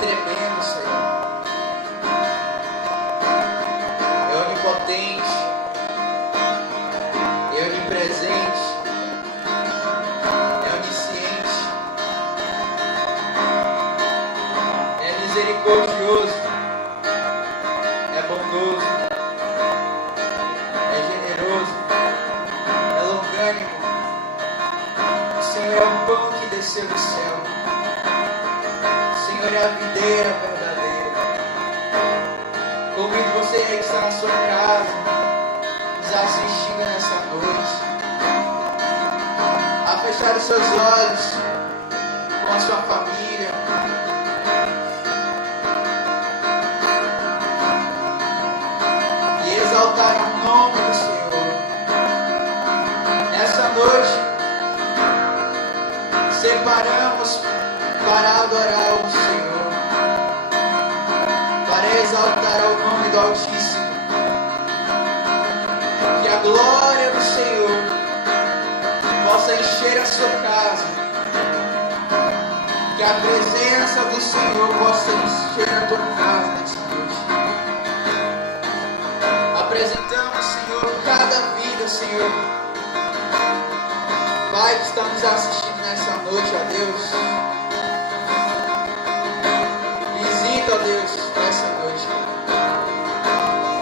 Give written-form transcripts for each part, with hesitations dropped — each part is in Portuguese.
tremendo, Senhor. É onipotente, é onipresente, é onisciente, é misericordioso, é bondoso, é generoso, é longânimo. O Senhor é o pão que desceu do céu. O Senhor é a videira verdadeira. Convido você que está na sua casa, nos assistindo nessa noite, a fechar os seus olhos com a sua família. E exaltar o nome do Senhor. Nessa noite, separamos para adorar o Senhor, para exaltar o nome do Altíssimo. Que a glória do Senhor possa encher a sua casa. Que a presença do Senhor possa encher a tua casa nessa noite. Apresentamos, Senhor, cada vida, Senhor. Pai que está nos assistindo nessa noite, ó Deus. Visita, ó Deus, nessa noite.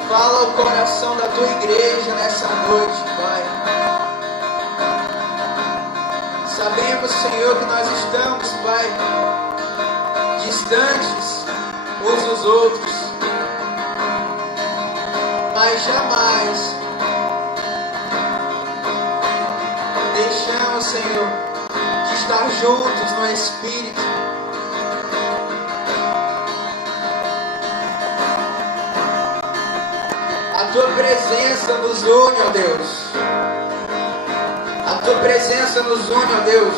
Fala o coração da tua igreja nessa noite, Pai. Sabemos, Senhor, que nós estamos, Pai, distantes uns dos outros, mas jamais deixamos, Senhor, de estar juntos no Espírito. A tua presença nos une, ó Deus. A tua presença nos une, ó Deus.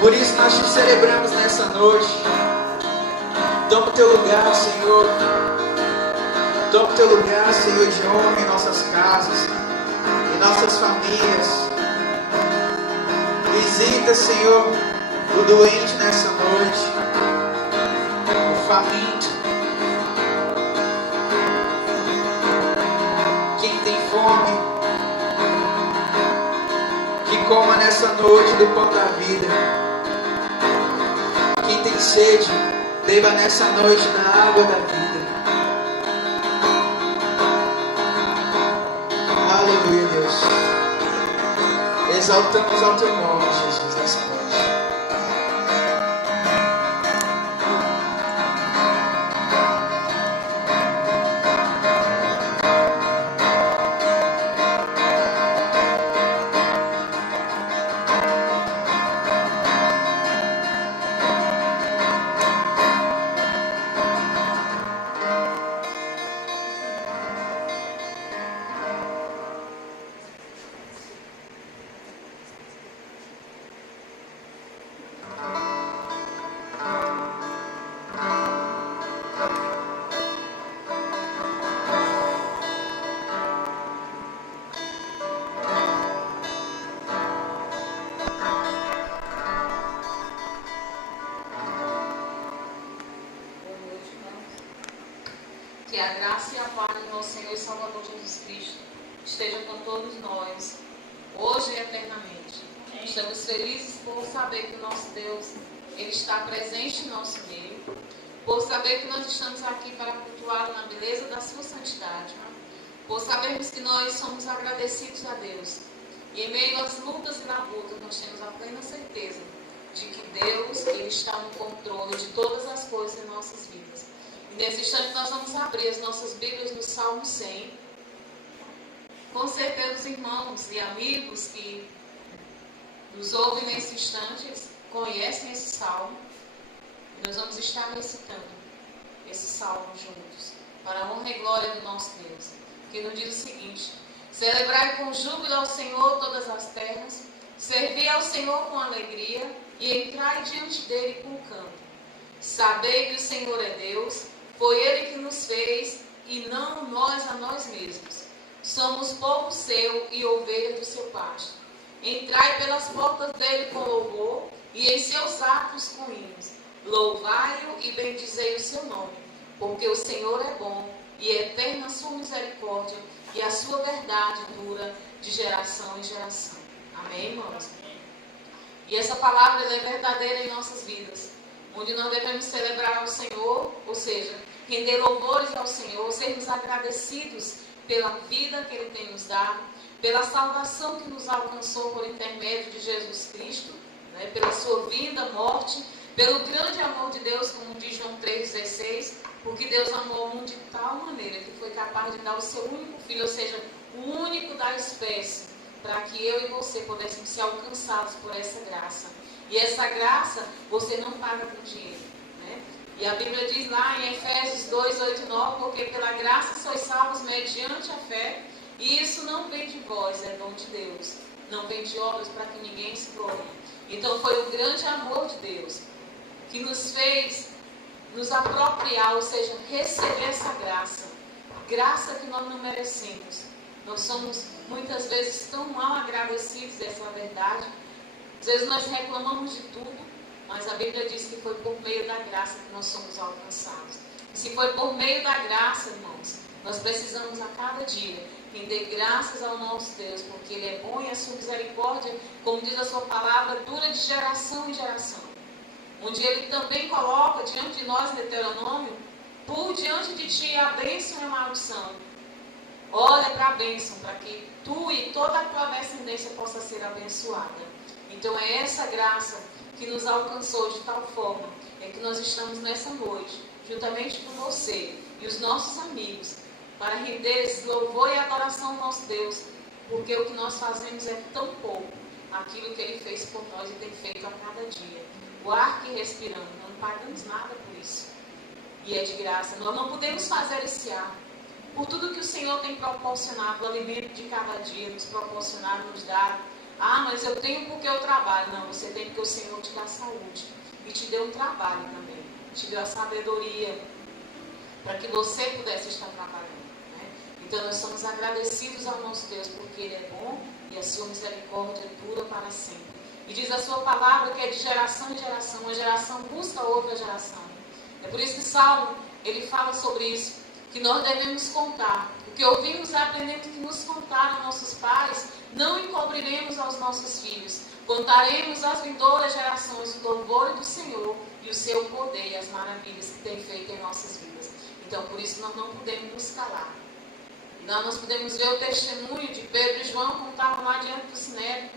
Por isso nós te celebramos nessa noite. Toma o teu lugar, Senhor. Toma o teu lugar, Senhor, de honra em nossas casas, em nossas famílias. Visita, Senhor, o doente nessa noite, o faminto, quem tem fome, que coma nessa noite do pão da vida. Quem tem sede, beba nessa noite da água da vida. Aleluia, Deus. Exaltamos ao teu nome, Jesus, nessa noite. Que a graça e a paz do nosso Senhor e Salvador Jesus Cristo esteja com todos nós, hoje e eternamente. Estamos felizes por saber que o nosso Deus, Ele está presente em nosso meio, por saber que nós estamos aqui para cultuá-lo na beleza da sua santidade, por sabermos que nós somos agradecidos a Deus. E em meio às lutas e labutas, nós temos a plena certeza de que Deus, Ele está no controle de todas as coisas em nossas vidas. E nesse instante nós vamos abrir as nossas Bíblias no Salmo 100. Com certeza os irmãos e amigos que nos ouvem nesse instante conhecem esse salmo. E nós vamos estar recitando esse salmo juntos, para a honra e glória do nosso Deus, que nos diz o seguinte: celebrai com júbilo ao Senhor todas as terras, servi ao Senhor com alegria e entrai diante dele com canto. Sabei que o Senhor é Deus, foi Ele que nos fez e não nós a nós mesmos. Somos povo seu e ovelha do seu pasto. Entrai pelas portas dele com louvor e em seus atos com hinos. Louvai-o e bendizei o seu nome, porque o Senhor é bom e é eterna a sua misericórdia e a sua verdade dura de geração em geração. Amém, irmãos? E essa palavra ela é verdadeira em nossas vidas, onde nós devemos celebrar ao Senhor, ou seja, render louvores ao Senhor, sermos agradecidos pela vida que Ele tem nos dado, pela salvação que nos alcançou por intermédio de Jesus Cristo, né, pela sua vida, morte, pelo grande amor de Deus, como diz João 3,16, porque Deus amou o mundo de tal maneira que foi capaz de dar o seu único filho, ou seja, o único da espécie, para que eu e você pudéssemos ser alcançados por essa graça. E essa graça você não paga com dinheiro, né? E a Bíblia diz lá em Efésios 2, 8 e 9, porque pela graça sois salvos mediante a fé, e isso não vem de vós, é dom de Deus. Não vem de obras para que ninguém se glorie. Então foi o grande amor de Deus que nos fez nos apropriar, ou seja, receber essa graça. Graça que nós não merecemos. Nós somos muitas vezes tão mal agradecidos, essa é a verdade. Às vezes nós reclamamos de tudo, mas a Bíblia diz que foi por meio da graça que nós somos alcançados. E se foi por meio da graça, irmãos, nós precisamos a cada dia render graças ao nosso Deus, porque Ele é bom e a sua misericórdia, como diz a sua palavra, dura de geração em geração. Onde Ele também coloca diante de nós, Deuteronômio, por diante de ti a bênção e a maldição. Olha para a bênção, para que tu e toda a tua descendência possa ser abençoada. Então é essa graça que nos alcançou de tal forma, é que nós estamos nessa noite, juntamente com você e os nossos amigos, para render esse louvor e adoração ao nosso Deus, porque o que nós fazemos é tão pouco, aquilo que Ele fez por nós e tem feito a cada dia. O ar que respiramos, não pagamos nada por isso. E é de graça. Nós não podemos fazer esse ar. Por tudo que o Senhor tem proporcionado, o alimento de cada dia, nos proporcionado, nos dado. Ah, mas eu tenho porque eu trabalho. Não, você tem porque o Senhor te dá saúde. E te deu um trabalho também. Te deu a sabedoria para que você pudesse estar trabalhando. Né? Então nós somos agradecidos ao nosso Deus, porque Ele é bom e a sua misericórdia dura para sempre. E diz a sua palavra que é de geração em geração. Uma geração busca outra geração. É por isso que Salmo, ele fala sobre isso. Que nós devemos contar. O que ouvimos e aprendemos que nos contaram nossos pais, não encobriremos aos nossos filhos. Contaremos às vindouras gerações o louvor do Senhor e o seu poder e as maravilhas que tem feito em nossas vidas. Então, por isso, nós não podemos nos calar. Nós podemos ver o testemunho de Pedro e João, como estavam lá diante do Sinédrio.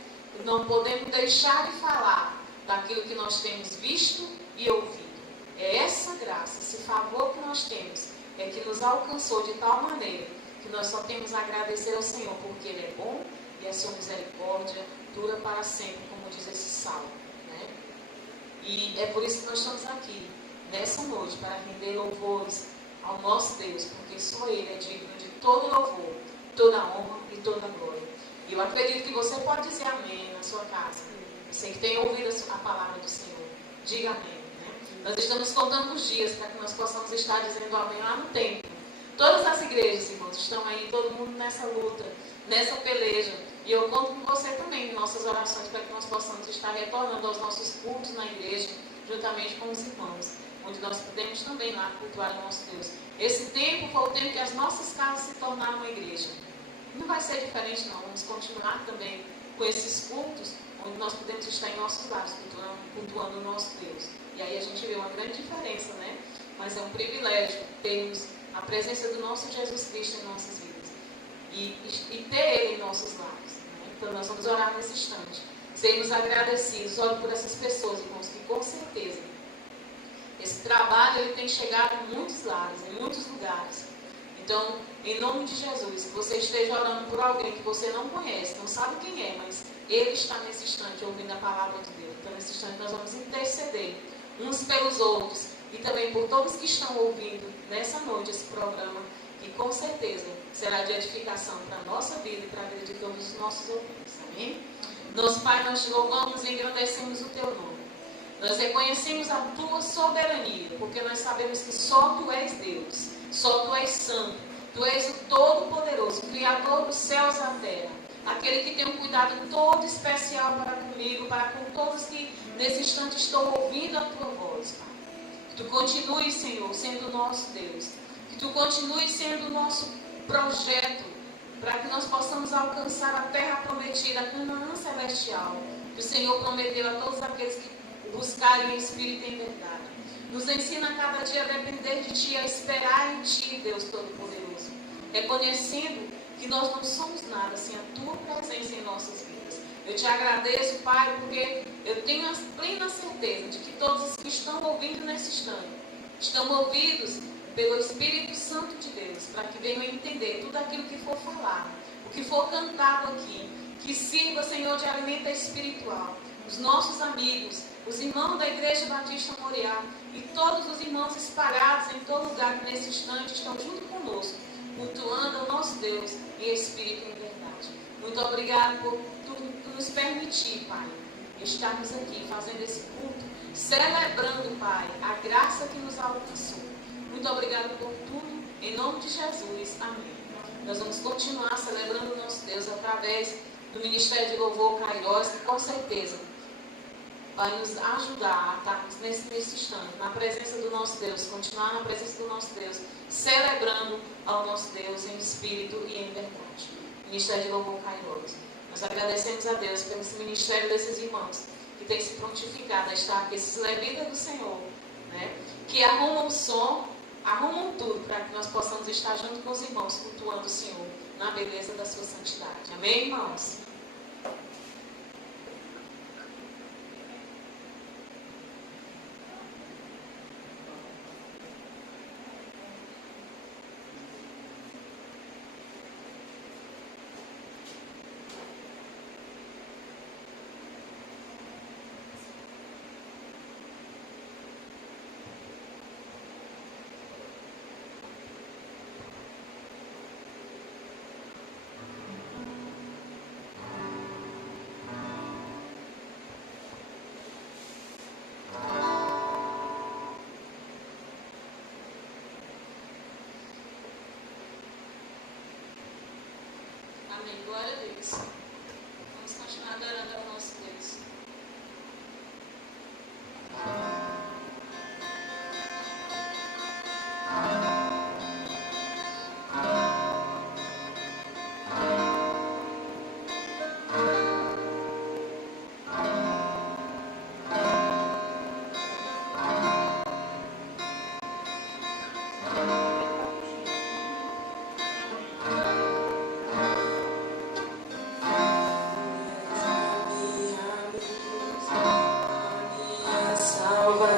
Não podemos deixar de falar daquilo que nós temos visto e ouvido. É essa graça, esse favor que nós temos, é que nos alcançou de tal maneira que nós só temos a agradecer ao Senhor, porque Ele é bom e a sua misericórdia dura para sempre, como diz esse salmo, né? E é por isso que nós estamos aqui, nessa noite, para render louvores ao nosso Deus, porque só Ele é digno de todo louvor, toda honra e toda glória. E eu acredito que você pode dizer amém na sua casa. Você que tem ouvido a palavra do Senhor, diga amém. Nós estamos contando os dias para que nós possamos estar dizendo amém lá no templo. Todas as igrejas, irmãos, estão aí, todo mundo nessa luta, nessa peleja. E eu conto com você também em nossas orações para que nós possamos estar retornando aos nossos cultos na igreja, juntamente com os irmãos, onde nós podemos também lá cultuar o nosso Deus. Esse tempo foi o tempo que as nossas casas se tornaram uma igreja. Não vai ser diferente não, vamos continuar também com esses cultos, onde nós podemos estar em nossos lares, cultuando o nosso Deus. E aí a gente vê uma grande diferença, né? Mas é um privilégio termos a presença do nosso Jesus Cristo em nossas vidas. E ter Ele em nossos lares. Né? Então nós vamos orar nesse instante. Sermos agradecidos. Oro por essas pessoas, irmãos, que com certeza esse trabalho ele tem chegado em muitos lares, em muitos lugares. Então, em nome de Jesus, que você esteja orando por alguém que você não conhece, não sabe quem é, mas ele está nesse instante ouvindo a palavra de Deus. Então, nesse instante nós vamos interceder uns pelos outros e também por todos que estão ouvindo nessa noite esse programa, que com certeza será de edificação para a nossa vida e para a vida de todos os nossos ouvintes. Amém? Nosso Pai, nós te louvamos e engrandecemos o teu nome. Nós reconhecemos a tua soberania, porque nós sabemos que só tu és Deus, só tu és santo, tu és o Todo-Poderoso, Criador dos céus e da terra. aquele que tem um cuidado todo especial para comigo, para com todos que nesse instante estão ouvindo a tua voz, Pai. Que tu continue, Senhor, sendo o nosso Deus. Que tu continue sendo o nosso projeto, para que nós possamos alcançar a terra prometida, a Canaã celestial, que o Senhor prometeu a todos aqueles que o buscarem em espírito e em verdade. Nos ensina a cada dia a depender de Ti, a esperar em Ti, Deus Todo-Poderoso, reconhecendo que nós não somos nada sem a Tua presença em nossas vidas. Eu Te agradeço, Pai, porque eu tenho a plena certeza de que todos os que estão ouvindo nesse instante estão movidos pelo Espírito Santo de Deus, para que venham entender tudo aquilo que for falado, o que for cantado aqui, que sirva, Senhor, de alimento espiritual. Os nossos amigos, os irmãos da Igreja Batista Moriá e todos os irmãos espalhados em todo lugar que nesse instante estão junto conosco, cultuando o nosso Deus em espírito e em verdade. Muito obrigado por nos permitir, Pai, estarmos aqui fazendo esse culto, celebrando, Pai, a graça que nos alcançou. Muito obrigado por tudo, em nome de Jesus, amém. Nós vamos continuar celebrando o nosso Deus através do Ministério de Louvor Cairós, que com certeza vai nos ajudar a estarmos nesse instante, na presença do nosso Deus, continuar na presença do nosso Deus, celebrando ao nosso Deus em espírito e em verdade. Ministério de Louvor Cairós. Nós agradecemos a Deus pelo ministério desses irmãos que têm se prontificado a estar aqui, esses levitas do Senhor, né? Que arrumam o som, arrumam tudo para que nós possamos estar junto com os irmãos, cultuando o Senhor na beleza da sua santidade. Amém, irmãos? Amém. Glória a Deus. Vamos continuar adorando ao nosso Deus.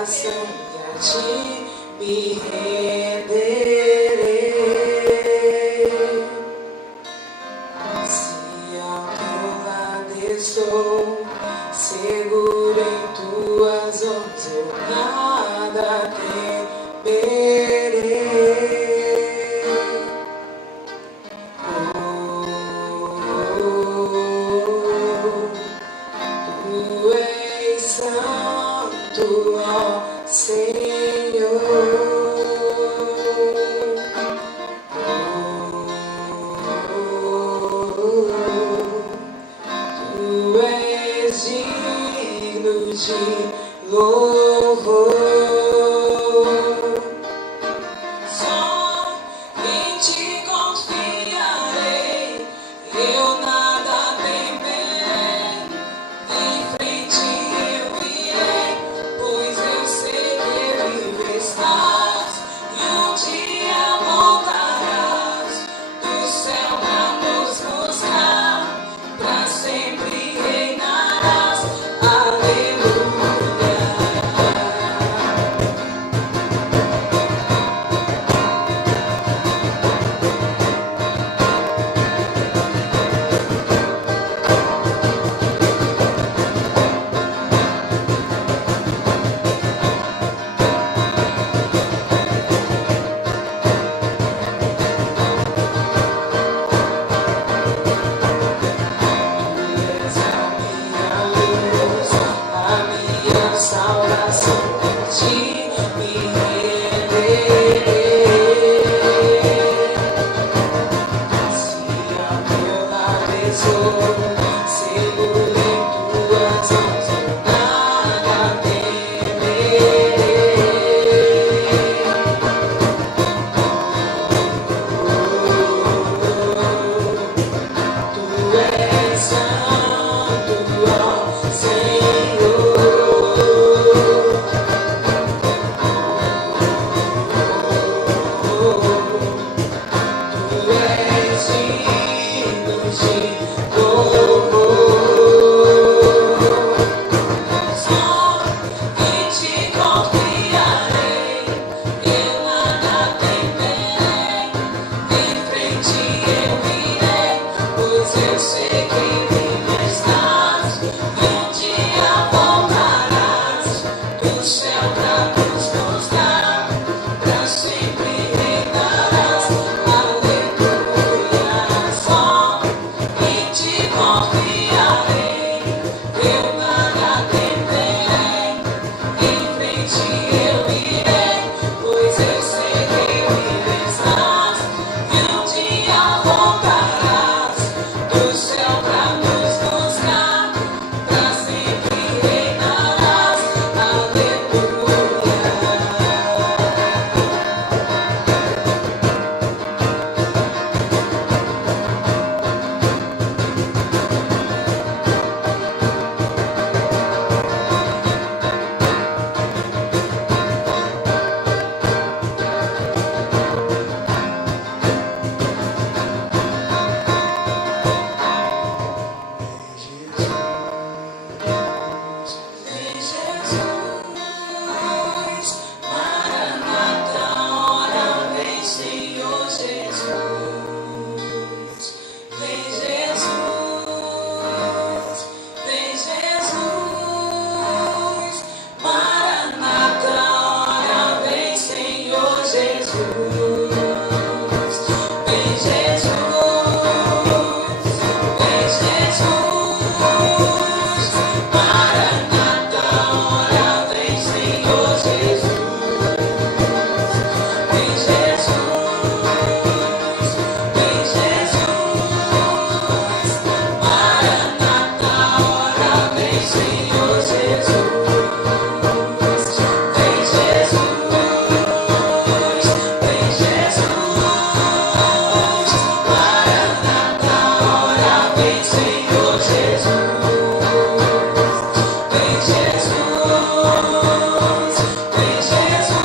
E a ti me renderei. Se ao teu lado estou, seguro em tuas mãos, eu nada temerei. Tu és santo, ó Senhor. Tu és digno de louvor. Só em ti confiarei, eu nada temerei. Em frente eu irei, pois eu sei que vivo estás, e um dia voltarás do céu pra nos buscar, pra sempre reinarás. Aleluia. És a minha luz, a minha salvação, a ti me renderei. Se ao teu lado estou, do céu pra nos mostrar, pra sempre reinarás. Aleluia, só em ti confiarei, eu nada temerei, em frente eu irei, pois eu sei que vive estás, e um dia voltarás do céu pra nos buscar, pra sempre reinarás. Aleluia. Vem Jesus, Maranata, ora vem Senhor Jesus. Vem Jesus, vem Jesus, Maranata, ora vem Senhor Jesus. Vem Jesus, vem Jesus, Maranata, ora vem Senhor Jesus. Vem Jesus, vem Jesus, Maranata, ora vem Senhor Jesus. Vem Jesus, vem Jesus, Maranata, ora vem Senhor Jesus. Vem Jesus, vem Jesus,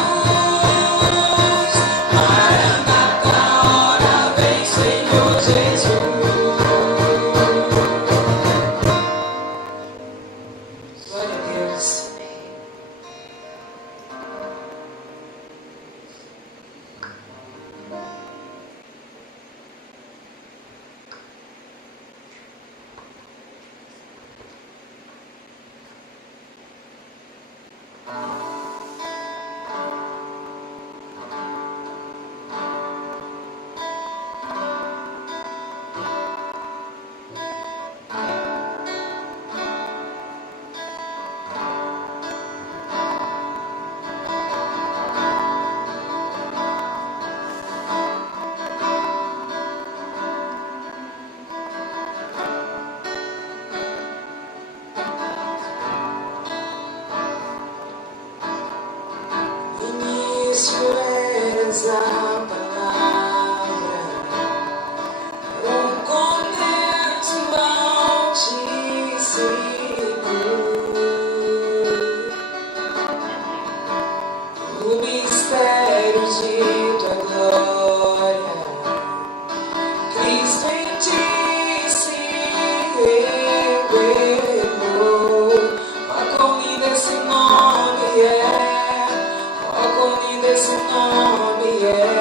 Maranata, ora vem Senhor Jesus. Glória a Deus. Início és a palavra, o começo altíssimo, o mistério de tua glória, Cristo em ti se revelou. Ó, quão lindo esse nome é! Oh, quão lindo esse nome é!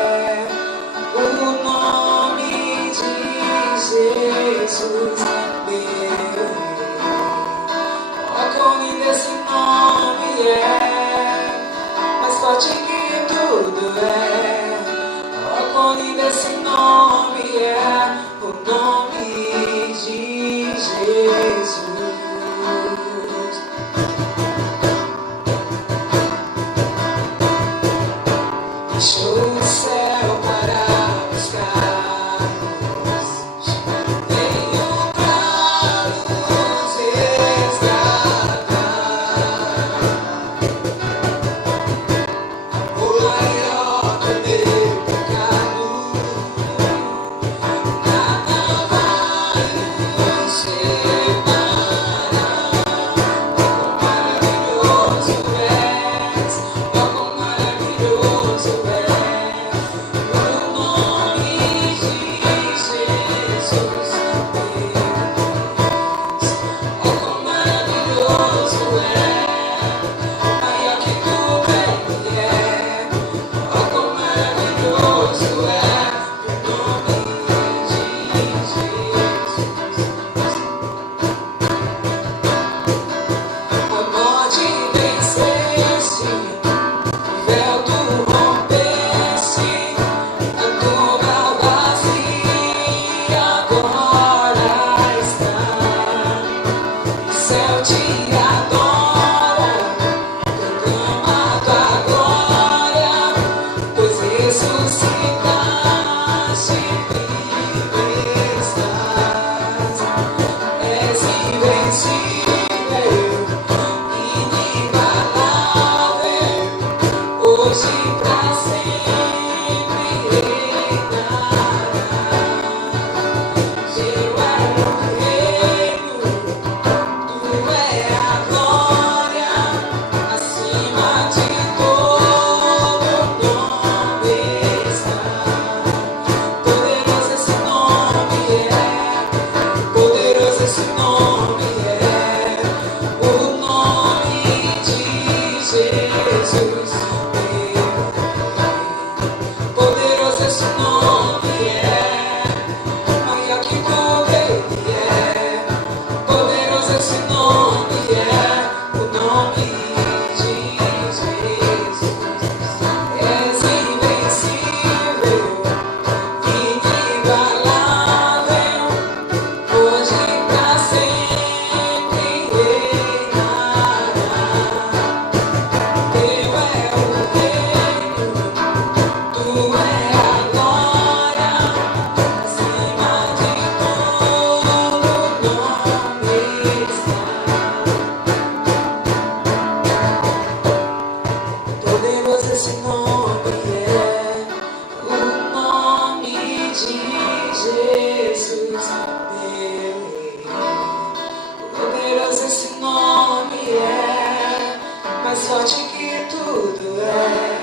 mais forte que tudo é.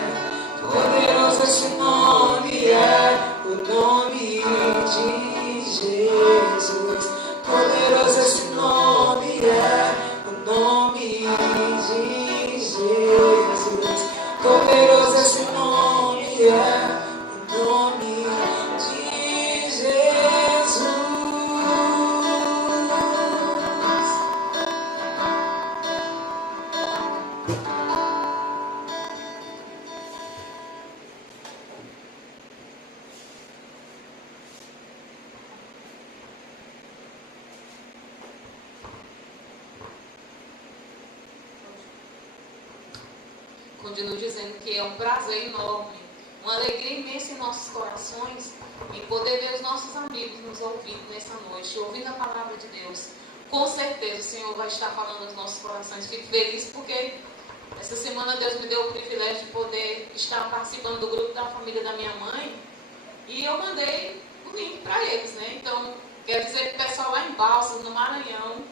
Poderoso esse nome é, o nome de Jesus. Poderoso esse nome é, o nome de Jesus. Poderoso esse nome é, o nome de Jesus. Continuo dizendo que é um prazer enorme, uma alegria imensa em nossos corações em poder ver os nossos amigos nos ouvindo nessa noite, ouvindo a palavra de Deus. Com certeza o Senhor vai estar falando aos nossos corações. Fico feliz porque essa semana Deus me deu o privilégio de poder estar participando do grupo da família da minha mãe e eu mandei o link para eles, né? Então, quero dizer que o pessoal lá em Balsas, no Maranhão,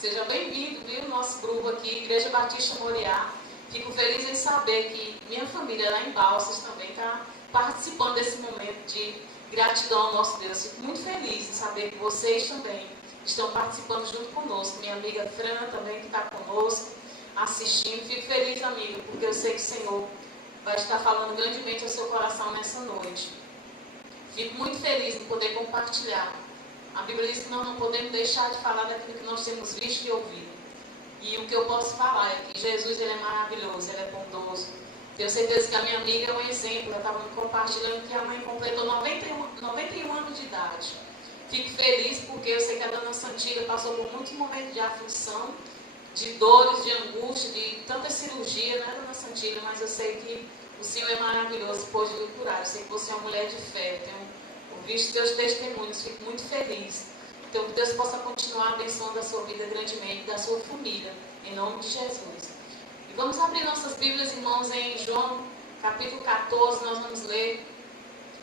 seja bem-vindo, viu? Nosso grupo aqui, Igreja Batista Moriá. Fico feliz em saber que minha família lá em Balsas também está participando desse momento de gratidão ao nosso Deus. Fico muito feliz em saber que vocês também estão participando junto conosco. Minha amiga Fran também que está conosco, assistindo. Fico feliz, amigo, porque eu sei que o Senhor vai estar falando grandemente ao seu coração nessa noite. Fico muito feliz em poder compartilhar. A Bíblia diz que nós não podemos deixar de falar daquilo que nós temos visto e ouvido. E o que eu posso falar é que Jesus, ele é maravilhoso, ele é bondoso. Tenho certeza que a minha amiga é um exemplo. Ela estava me compartilhando que a mãe completou 91 anos de idade. Fico feliz porque eu sei que a dona Santilha passou por muitos momentos de aflição, de dores, de angústia, de tanta cirurgia, né, dona Santilha? Mas eu sei que o Senhor é maravilhoso, pode lhe curar. Eu sei que você é uma mulher de fé. Eu tenho visto teus testemunhos, fico muito feliz. Então, que Deus possa continuar abençoando a sua vida grandemente, da sua família, em nome de Jesus. E vamos abrir nossas Bíblias, irmãos, em João, capítulo 14, nós vamos ler.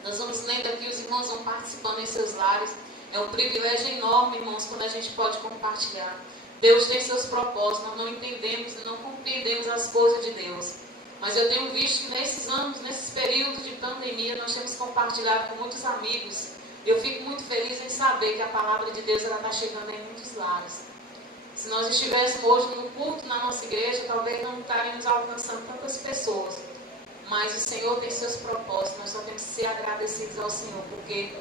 Nós vamos lendo aqui, os irmãos vão participando em seus lares. É um privilégio enorme, irmãos, quando a gente pode compartilhar. Deus tem seus propósitos, nós não entendemos e não compreendemos as coisas de Deus. Mas eu tenho visto que nesses anos, nesses períodos de pandemia, nós temos compartilhado com muitos amigos. Eu fico muito feliz em saber que a palavra de Deus está chegando em muitos lares. Se nós estivéssemos hoje no culto na nossa igreja, talvez não estaríamos alcançando tantas pessoas. Mas o Senhor tem seus propósitos, nós só temos que ser agradecidos ao Senhor, porque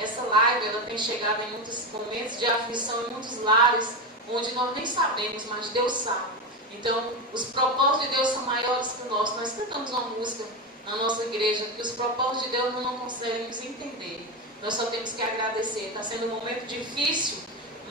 essa live ela tem chegado em muitos momentos de aflição, em muitos lares, onde nós nem sabemos, mas Deus sabe. Então, os propósitos de Deus são maiores que o nosso. Nós cantamos uma música na nossa igreja, que os propósitos de Deus nós não conseguimos entender. Nós só temos que agradecer. Está sendo um momento difícil,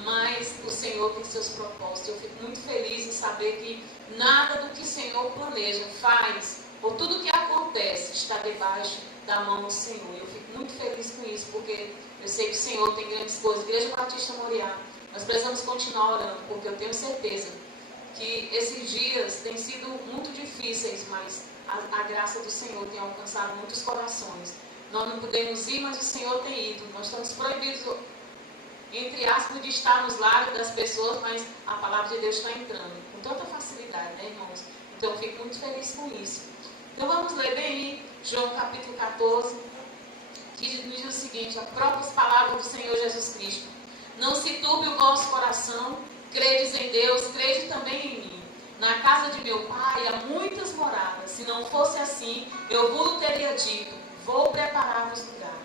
mas o Senhor tem seus propósitos. Eu fico muito feliz em saber que nada do que o Senhor planeja, faz, ou tudo que acontece, está debaixo da mão do Senhor. Eu fico muito feliz com isso, porque eu sei que o Senhor tem grandes coisas. Igreja Batista Moriá, nós precisamos continuar orando, porque eu tenho certeza que esses dias têm sido muito difíceis, mas a graça do Senhor tem alcançado muitos corações. Nós não podemos ir, mas o Senhor tem ido. Nós estamos proibidos, entre aspas, de estar nos lares das pessoas, mas a palavra de Deus está entrando com tanta facilidade, né, irmãos? Então eu fico muito feliz com isso. Então vamos ler bem aí, João capítulo 14, que diz o seguinte, as próprias palavras do Senhor Jesus Cristo. Não se turbe o vosso coração, credes em Deus, crede também em mim. Na casa de meu pai há muitas moradas. Se não fosse assim, eu vos teria dito, vou preparar-vos lugar.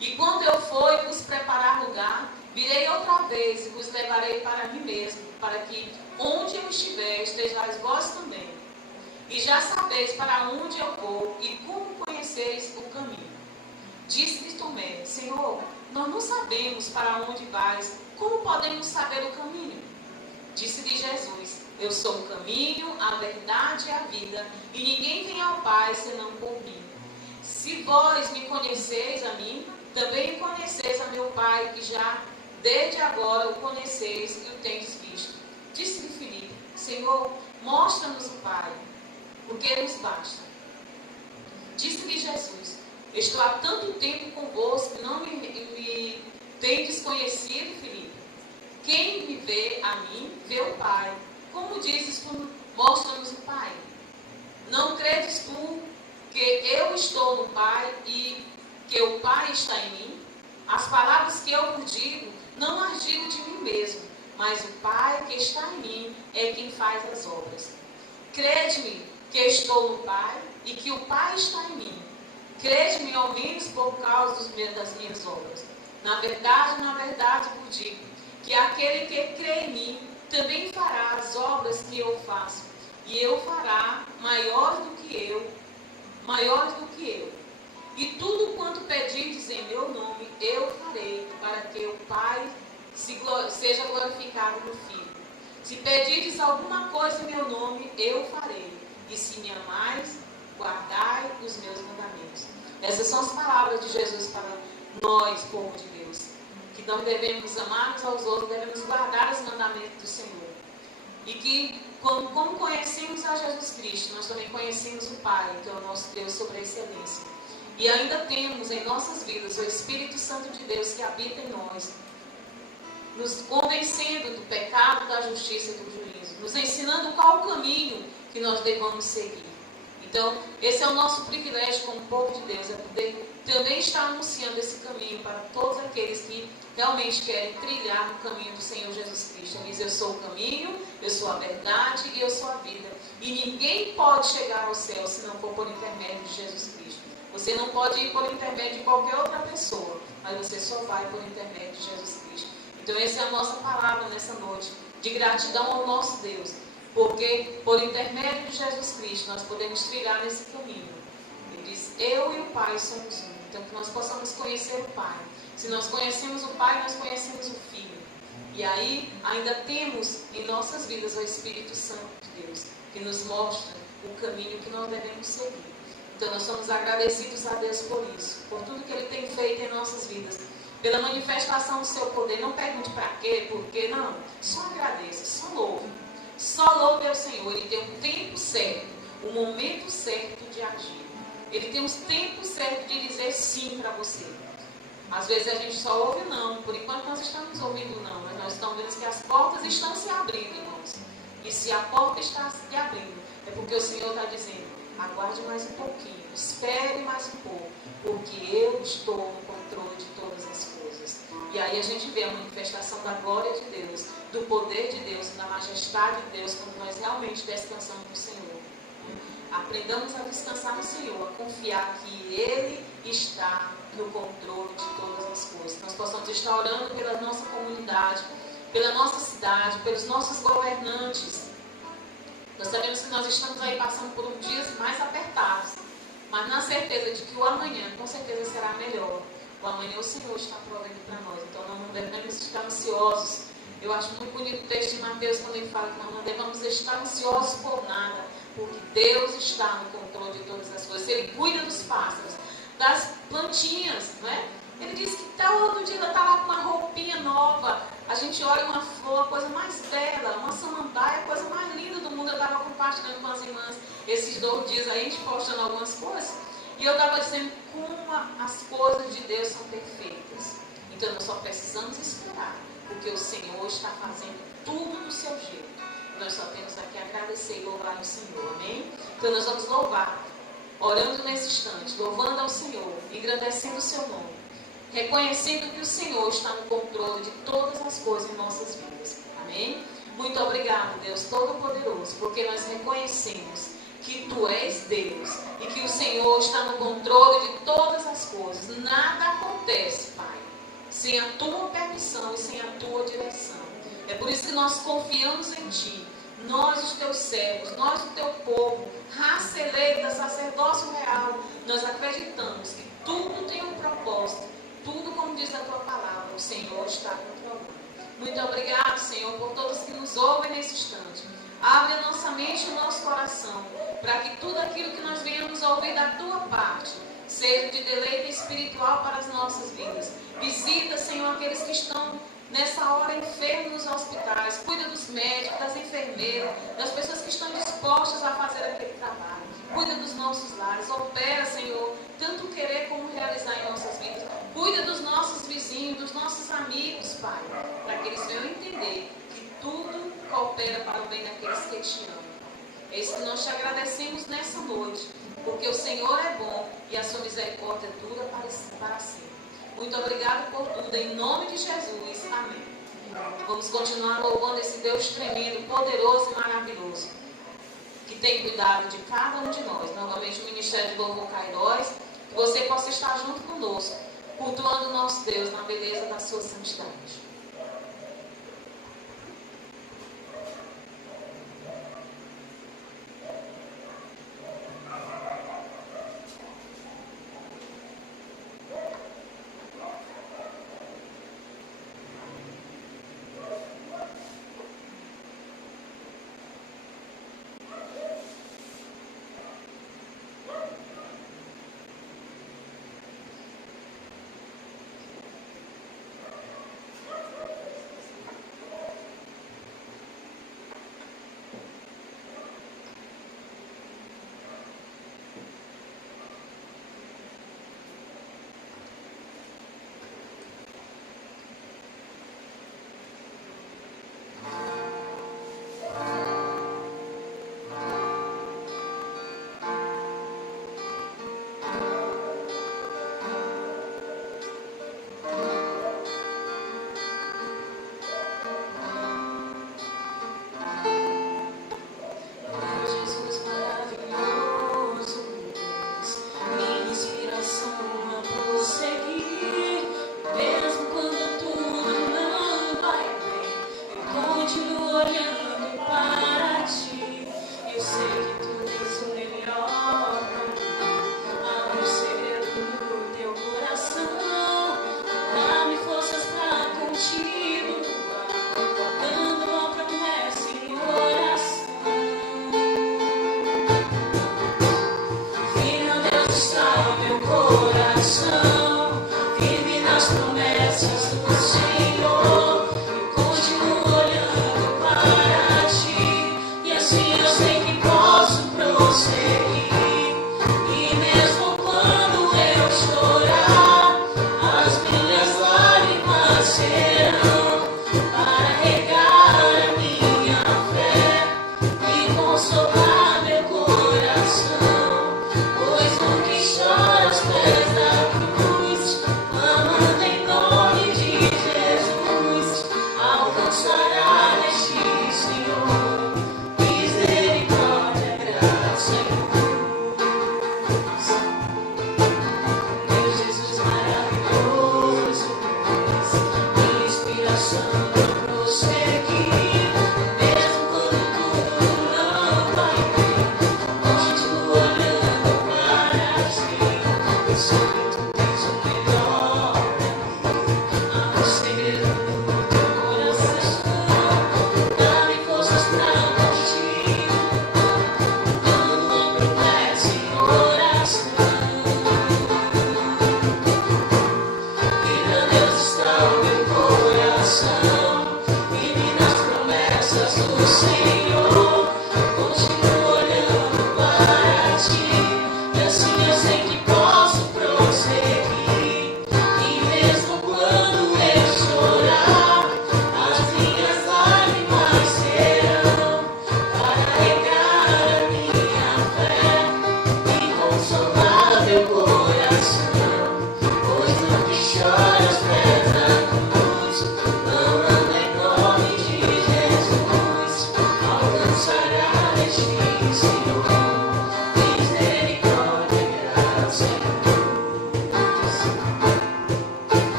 E quando eu for e vos preparar lugar, virei outra vez e vos levarei para mim mesmo, para que onde eu estiver, estejais vós também. E já sabeis para onde eu vou e como conheceis o caminho. Disse-lhe Tomé, Senhor, nós não sabemos para onde vais, como podemos saber o caminho? Disse-lhe Jesus, eu sou o caminho, a verdade e a vida, e ninguém vem ao Pai senão por mim. Se vós me conheceis a mim, também conheceis a meu Pai, que já desde agora o conheceis e o tendes visto. Disse-lhe Filipe, Senhor, mostra-nos o Pai, porque nos basta. Disse-lhe Jesus, estou há tanto tempo convosco que não me tendes conhecido, Filipe. Quem me vê a mim, vê o Pai. Como dizes, mostra-nos o Pai. estou no Pai e que o Pai está em mim. As palavras que eu vos digo, não as digo de mim mesmo, mas o Pai que está em mim é quem faz as obras. Crede-me que estou no Pai e que o Pai está em mim. Crede-me ao menos por causa das minhas obras. Na verdade, vos digo que aquele que crê em mim também fará as obras que eu faço, e eu fará maiores do que eu. E tudo quanto pedirdes em meu nome, eu farei, para que o Pai seja glorificado no Filho. Se pedirdes alguma coisa em meu nome, eu farei. E se me amais, guardai os meus mandamentos. Essas são as palavras de Jesus para nós, povo de Deus. Que nós devemos amar uns aos outros, devemos guardar os mandamentos do Senhor. E que, como conhecemos a Jesus Cristo, nós também conhecemos o Pai, que é o nosso Deus sobre a excelência. E ainda temos em nossas vidas o Espírito Santo de Deus que habita em nós, nos convencendo do pecado, da justiça e do juízo, nos ensinando qual o caminho que nós devamos seguir. Então, esse é o nosso privilégio como povo de Deus, é poder também estar anunciando esse caminho para todos aqueles que realmente querem trilhar no caminho do Senhor Jesus Cristo. Ele diz: eu sou o caminho, eu sou a verdade e eu sou a vida. E ninguém pode chegar ao céu se não for por intermédio de Jesus Cristo. Você não pode ir por intermédio de qualquer outra pessoa, mas você só vai por intermédio de Jesus Cristo. Então essa é a nossa palavra nessa noite, de gratidão ao nosso Deus. Porque por intermédio de Jesus Cristo nós podemos trilhar nesse caminho. Ele diz: eu e o Pai somos um. Então que nós possamos conhecer o Pai. Se nós conhecemos o Pai, nós conhecemos o Filho. E aí ainda temos em nossas vidas o Espírito Santo de Deus, que nos mostra o caminho que nós devemos seguir. Então nós somos agradecidos a Deus por isso, por tudo que Ele tem feito em nossas vidas, pela manifestação do seu poder. Não pergunte para quê, por quê, não. Só agradeça, só louve. Só louve ao Senhor. Ele tem um tempo certo, um momento certo de agir. Ele tem um tempo certo de dizer sim para você. Às vezes a gente só ouve não. Por enquanto nós estamos ouvindo não, mas nós estamos vendo que as portas estão se abrindo, irmãos. E se a porta está se abrindo, é porque o Senhor está dizendo: aguarde mais um pouquinho, espere mais um pouco, porque eu estou no controle de todas as coisas. E aí a gente vê a manifestação da glória de Deus, do poder de Deus, da majestade de Deus, quando nós realmente descansamos no Senhor. Aprendamos a descansar no Senhor, a confiar que Ele está no controle de todas as coisas. Nós possamos estar orando pela nossa comunidade, pela nossa cidade, pelos nossos governantes. Nós sabemos que nós estamos aí passando por dias mais apertados, mas na certeza de que o amanhã, com certeza, será melhor. O amanhã o Senhor está provendo para nós, então nós não devemos estar ansiosos. Eu acho muito bonito o texto de Mateus, quando ele fala que nós não devemos estar ansiosos por nada, porque Deus está no controle de todas as coisas. Ele cuida dos pássaros, das plantinhas, não é? Ele diz que todo dia ela está lá com uma roupinha nova. A gente olha uma flor, a coisa mais bela, uma samambaia, a coisa mais linda do mundo. Eu estava compartilhando com as irmãs esses 2 dias aí, a gente postando algumas coisas. E eu estava dizendo como as coisas de Deus são perfeitas. Então nós só precisamos esperar, porque o Senhor está fazendo tudo do seu jeito. Nós só temos aqui a agradecer e louvar o Senhor, amém? Então nós vamos louvar, orando nesse instante, louvando ao Senhor, engrandecendo o seu nome, reconhecendo que o Senhor está no controle de todas as coisas em nossas vidas, amém? Muito obrigado, Deus Todo-Poderoso, porque nós reconhecemos que Tu és Deus e que o Senhor está no controle de todas as coisas. Nada acontece, Pai, sem a Tua permissão e sem a Tua direção. É por isso que nós confiamos em Ti, nós os Teus servos, nós o Teu povo, raça eleita, sacerdócio real. Nós acreditamos que tudo tem um propósito, tudo como diz a Tua palavra, o Senhor está controlando. Muito obrigado, Senhor, por todos que nos ouvem nesse instante. Abre a nossa mente e o nosso coração, para que tudo aquilo que nós venhamos ouvir da Tua parte seja de deleite espiritual para as nossas vidas. Visita, Senhor, aqueles que estão nessa hora enfermos nos hospitais. Cuida dos médicos, das enfermeiras, das pessoas que estão dispostas a fazer aquele trabalho. Cuida dos nossos lares. Opera, Senhor, tanto querer como realizar em nossas vidas. Cuida dos nossos vizinhos, dos nossos amigos, Pai, para que eles venham entender que tudo coopera para o bem daqueles que Te amam. Eis que nós te agradecemos nessa noite, porque o Senhor é bom e a sua misericórdia dura para sempre. Muito obrigado por tudo, em nome de Jesus. Amém. Vamos continuar louvando esse Deus tremendo, poderoso e maravilhoso, que tem cuidado de cada um de nós. Novamente o Ministério de Louvor Cairós, que você possa estar junto conosco, cultuando o nosso Deus na beleza da sua santidade. Para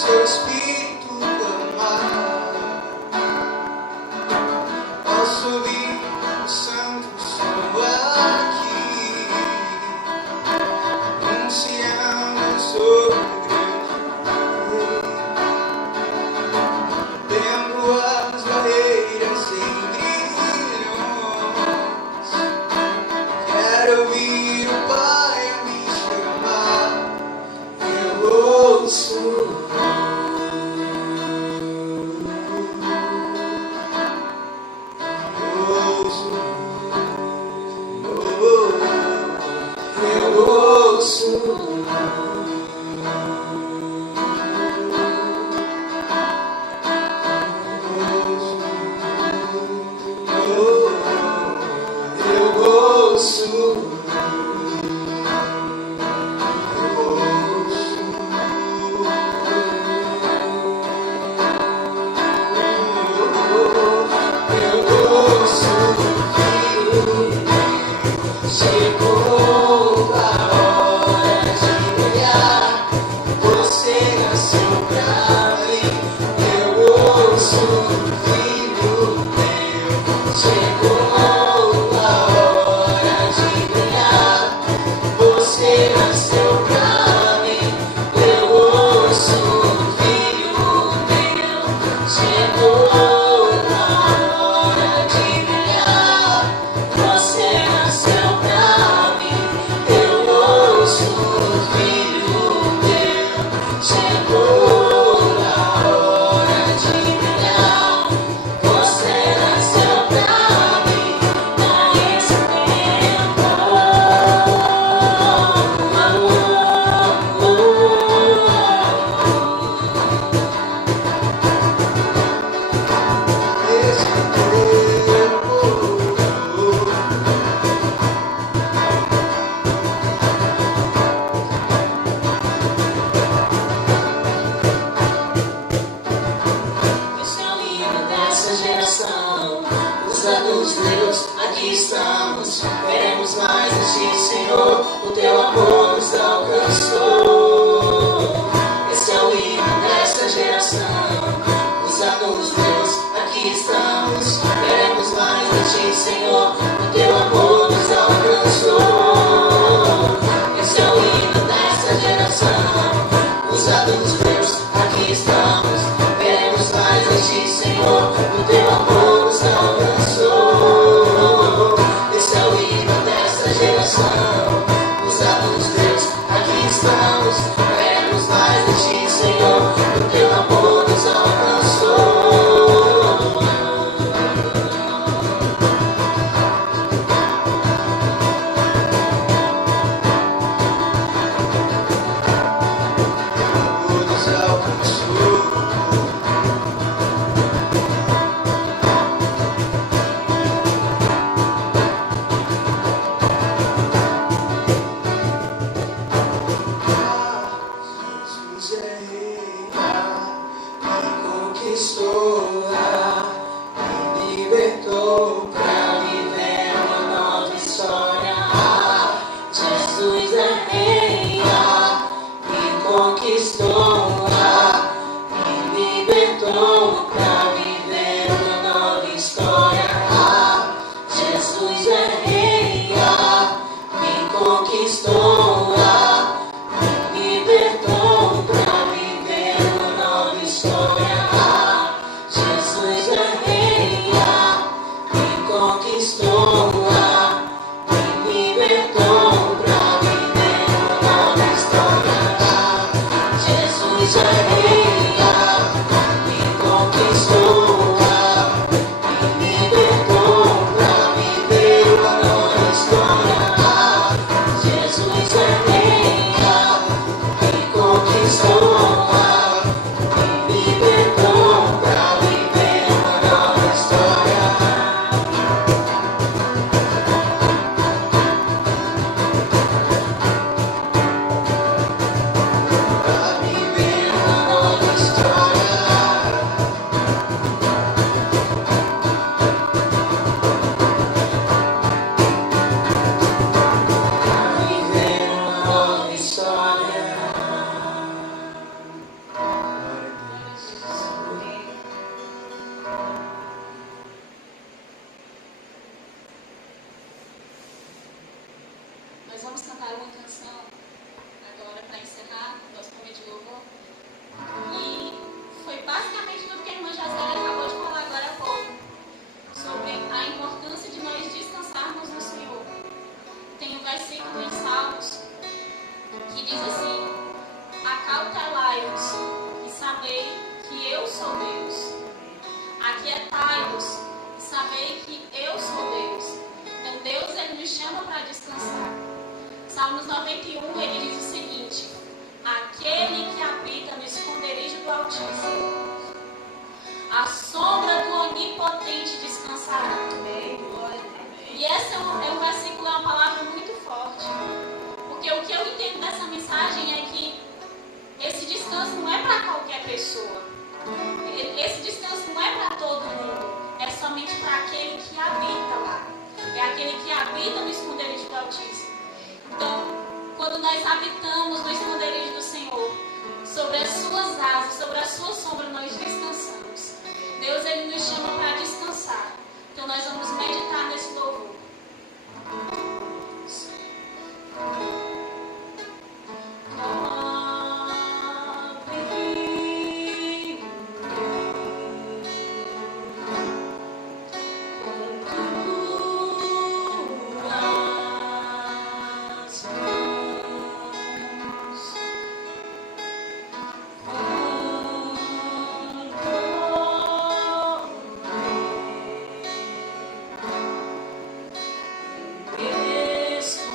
seu Espírito clamar. Posso ouvir o Santo som aqui, anunciando sobre o grande tempo, as barreiras entre nós. Quero ouvir o Pai a me chamar. Eu ouço. Chegou a hora de brilhar. Você nasceu pra mim. Eu ouço o Filho meu. Chegou a hora de brilhar. Você nasceu pra mim. Eu ouço o Filho meu. Chegou a hora de brilhar. Você nasceu pra mim. Eu ouço o Filho meu. Chegou a hora de brilhar. Você nasceu pra mim. Nesse tempo. Esse é o hino dessa geração. Os adultos, Deus, aqui estamos. Queremos mais de ti, Senhor. O teu amor nos alcançou. Esse é o hino dessa geração. Os adultos, Deus, aqui estamos. Queremos mais de ti, Senhor. O teu amor nos alcançou. Esse é o hino dessa geração. Os adultos, Deus, aqui estamos. Queremos mais de ti, Senhor. O teu amor nos alcançou. Esse é o hino dessa geração. Os adultos, Deus, aqui estamos. Queremos mais de ti, Senhor. O teu amor nos alcançou. Nos alcançou. Jesus é rei, me conquistou, me libertou pra viver uma nova história. Jesus é rei, me conquistou, me libertou pra viver uma nova história. Jesus é rei, me conquistou, me libertou pra viver uma nova história. Jesus é rei, me conquistou, me libertou pra viver uma nova história. Jesus é rei, me conquistou, me libertou pra viver uma nova história. Jesus é rei, me conquistou, me libertou pra viver uma nova história. Pra viver uma nova aquietai-vos e sabei que eu sou Deus. Aquietai-vos e sabei que eu sou Deus. Então Deus, Ele nos chama para descansar. Salmos 91, ele diz o seguinte: aquele que habita no esconderijo do Altíssimo, a sombra do Onipotente descansará. E esse é um versículo, é uma palavra muito forte. Porque o que eu entendo dessa mensagem é que esse descanso não é para qualquer pessoa. Esse descanso não é para todo mundo. É somente para aquele que habita lá. É aquele que habita no esconderijo do Altíssimo. Então, quando nós habitamos no esconderijo do Senhor, sobre as suas asas, sobre a sua sombra, nós descansamos. Deus, Ele nos chama para descansar. Então, nós vamos meditar nesse louvor. Yes.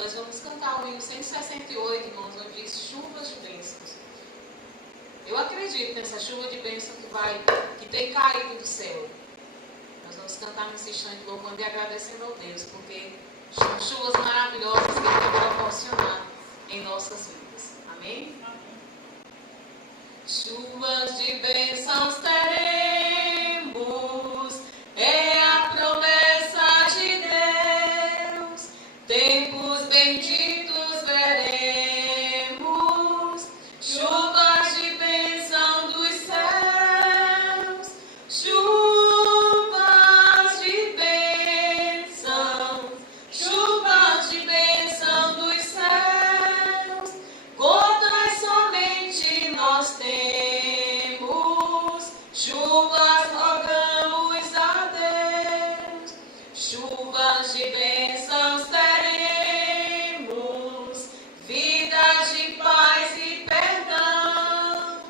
nós vamos cantar o hino 168, irmãos, onde diz chuvas de bênçãos. Eu acredito nessa chuva de bênção que tem caído do céu. Nós vamos cantar nesse instante louvando e agradecendo ao Deus, porque são chuvas maravilhosas que Ele vai proporcionar em nossas vidas. Amém? Chuvas de bênçãos teremos, é a promessa de Deus. Tempos benditos veremos, chuvas de bênção dos céus, chuvas de bênção, chuvas de bênção dos céus, gotas somente nós temos, chuvas rogamos a Deus, chuvas de bênçãos teremos, vidas de paz e perdão,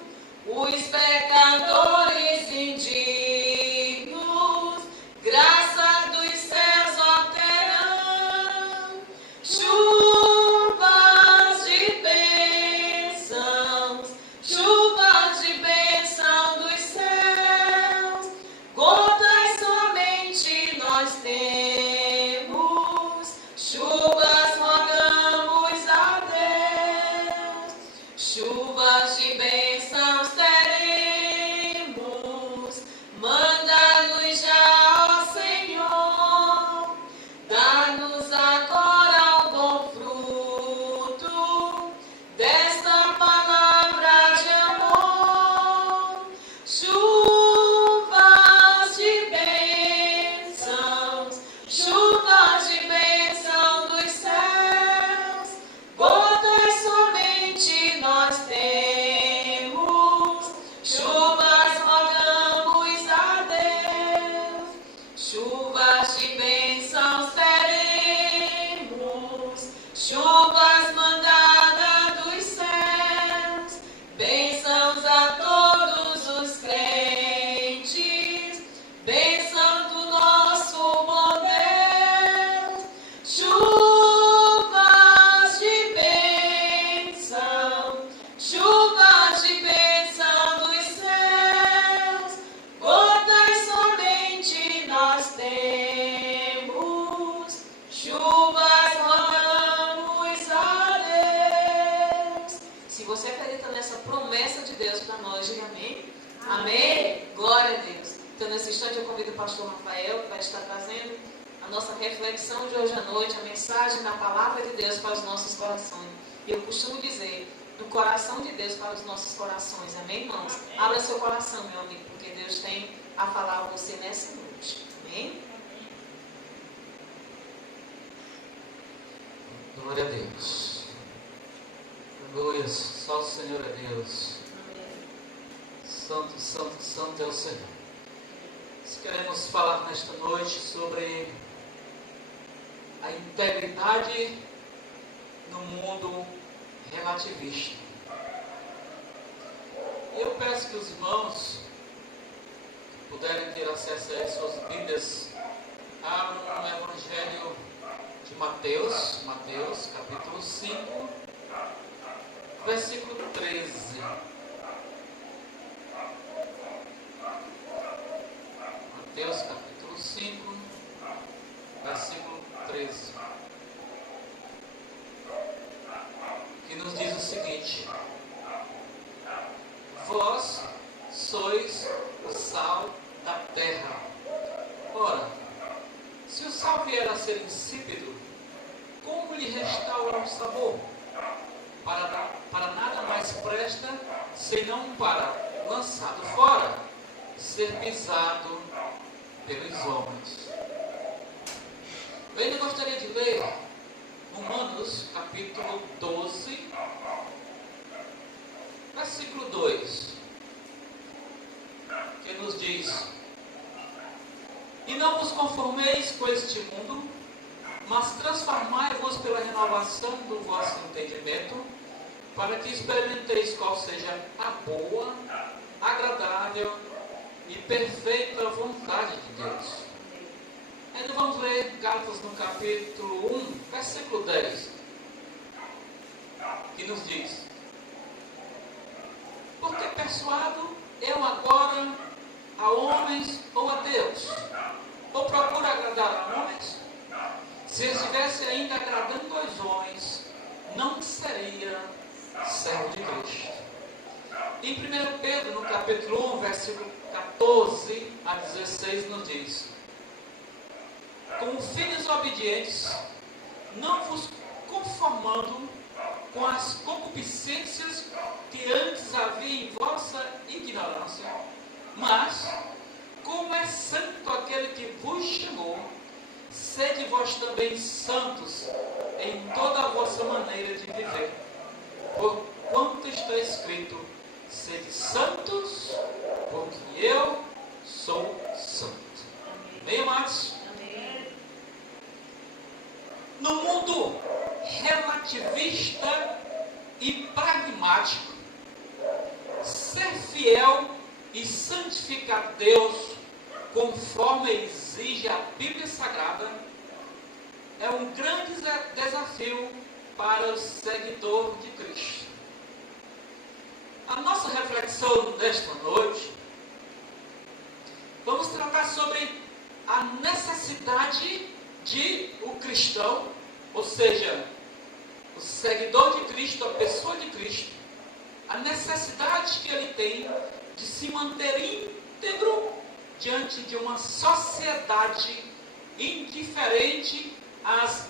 os pecadores indignos, graça dos céus obterão, chuvas de bênçãos, chuvas de bênção dos céus, gotas somente nós temos, chuvas rogamos a Deus, chuvas de bênçãos teremos, manda-nos já, ó Senhor, dá-nos agora o bom fruto desta palavra de amor, chuvas de bênçãos, chuvas de bênção dos céus, gotas somente nós temos, chuvas rogamos a Deus, chuvas de bênçãos teremos, chuvas mandadas dos céus, bênçãos a todos os crentes, bênção do nosso bom Deus, chuvas de bênção, chuvas de bênção dos céus, gotas somente nós temos, chuvas rogamos a Deus. Se você acredita nessa promessa de Deus para nós, diga amém. Amém. Glória a Deus. Então, nesse instante, eu convido o pastor Rafael, que vai estar trazendo a nossa reflexão de hoje à noite, a mensagem da palavra de Deus para os nossos corações. E eu costumo dizer, do coração de Deus para os nossos corações. Amém, irmãos? Abra seu coração, meu amigo, porque Deus tem a falar a você nessa noite. Amém? Glória a Deus. Aleluia. Só o Senhor é Deus. Santo, santo, santo é o Senhor. Nós queremos falar nesta noite sobre a integridade no mundo relativista. Eu peço que os irmãos que puderem ter acesso às suas Bíblias, abram o Evangelho de Mateus, capítulo 5, versículo 13. Mateus, capítulo 5, versículo 13. Que nos diz o seguinte: vós sois o sal da terra. Ora, se o sal vier a ser insípido, como lhe restaura o sabor? Para nada mais presta, senão para, lançado fora, ser pisado pelos homens. Eu ainda gostaria de ler Romanos, capítulo 12, versículo 2, que nos diz: e não vos conformeis com este mundo, mas transformai-vos pela renovação do vosso entendimento, para que experimenteis qual seja a boa, agradável e perfeita vontade de Deus. Ainda vamos ler Gálatas no capítulo 1, versículo 10. que nos diz: porque persuado eu agora a homens ou a Deus? Ou procuro agradar a homens? Se eu estivesse ainda agradando aos homens, não seria servo de Cristo. Em 1 Pedro, no capítulo 1, versículo 14 a 16, nos diz: como filhos obedientes, não vos conformando com as concupiscências que antes havia em vossa ignorância, mas, como é santo aquele que vos chamou, sede vós também santos em toda a vossa maneira de viver. Por quanto está escrito: sede santos, porque eu sou santo. Amém, amados? No mundo relativista e pragmático, ser fiel e santificar Deus conforme exige a Bíblia Sagrada é um grande desafio para o seguidor de Cristo. A nossa reflexão nesta noite, vamos tratar sobre a necessidade de o cristão, ou seja, o seguidor de Cristo, a pessoa de Cristo, a necessidade que ele tem de se manter íntegro diante de uma sociedade indiferente às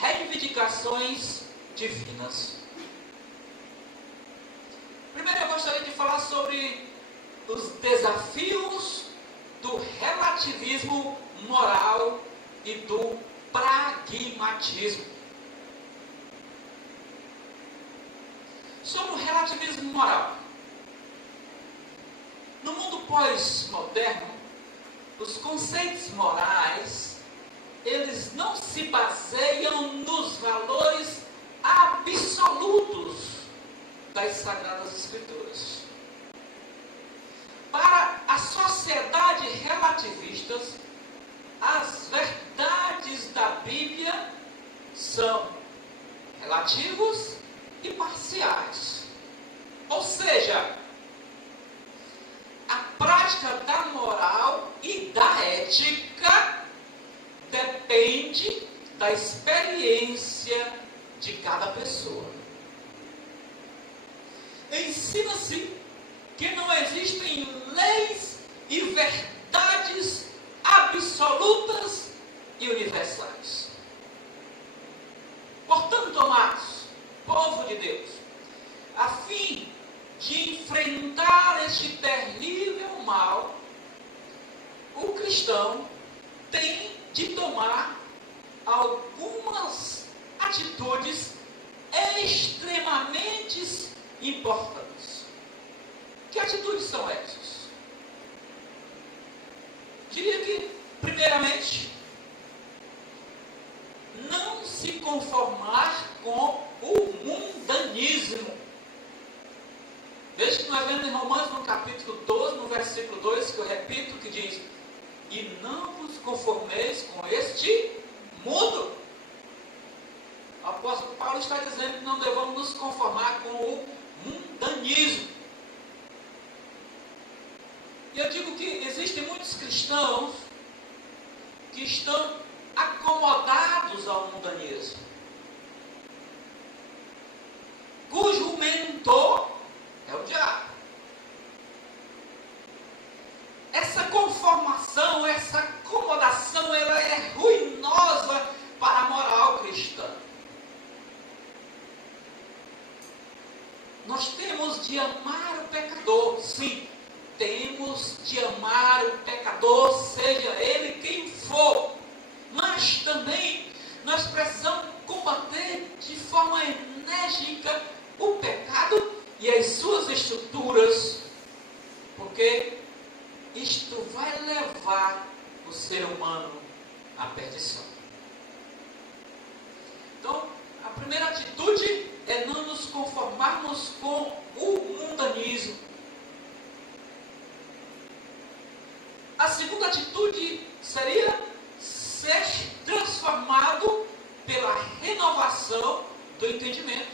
reivindicações divinas. Primeiro eu gostaria de falar sobre os desafios do relativismo moral e do pragmatismo. Sobre o relativismo moral. No mundo pós-moderno, os conceitos morais, eles não se baseiam nos valores absolutos das Sagradas Escrituras. Para a sociedade relativista, as verdades da Bíblia são relativos e parciais. Ou seja, a prática da moral e da ética depende da experiência de cada pessoa. Ensina-se que não existem leis e verdades absolutas e universais. Portanto, amados, povo de Deus, a fim de enfrentar este terrível mal, o cristão tem de tomar algumas atitudes extremamente importantes. Que atitudes são essas? Diria que, primeiramente, não se conformar com o mundanismo. Veja que nós vemos em Romanos, no capítulo 12, no versículo 2, que eu repito, que diz: e não vos conformeis com este mundo. O apóstolo Paulo está dizendo que não devemos nos conformar com o mundanismo. E eu digo que existem muitos cristãos que estão acomodados ao mundanismo, cujo mentor é o diabo. Essa conformação, essa acomodação, ela é ruinosa para a moral cristã. Nós temos de amar o pecador, sim, temos de amar o pecador, seja ele quem for, mas também nós precisamos combater de forma enérgica o pecado e as suas estruturas, porque isto vai levar o ser humano à perdição. Então, a primeira atitude é não nos conformarmos com o mundanismo. A segunda atitude seria ser transformado pela renovação do entendimento.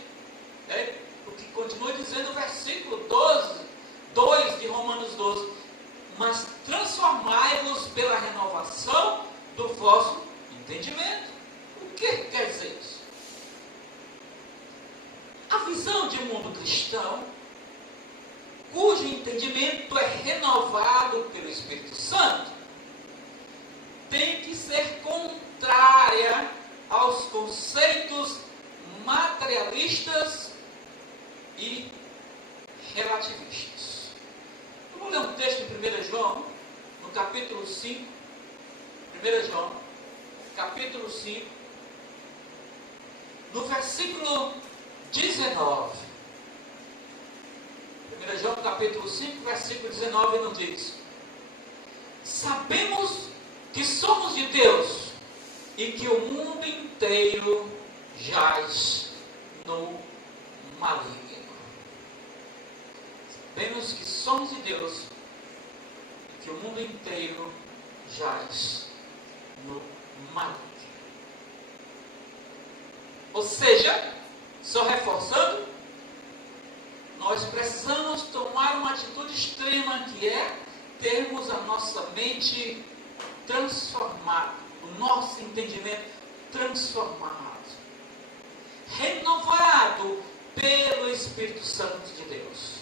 vosso entendimento. O que quer dizer isso? A visão de um mundo cristão, cujo entendimento é renovado pelo Espírito Santo, tem que ser contrária aos conceitos materialistas e relativistas. Eu vou ler um texto em 1 João, no capítulo 5, 1 João, capítulo 5, no versículo 19. 1 João, capítulo 5, versículo 19, nos diz: sabemos que somos de Deus e que o mundo inteiro jaz no maligno. Sabemos que somos de Deus e que o mundo inteiro jaz no maligno. Ou seja, só reforçando, nós precisamos tomar uma atitude extrema, que é termos a nossa mente transformada, o nosso entendimento transformado, renovado pelo Espírito Santo de Deus.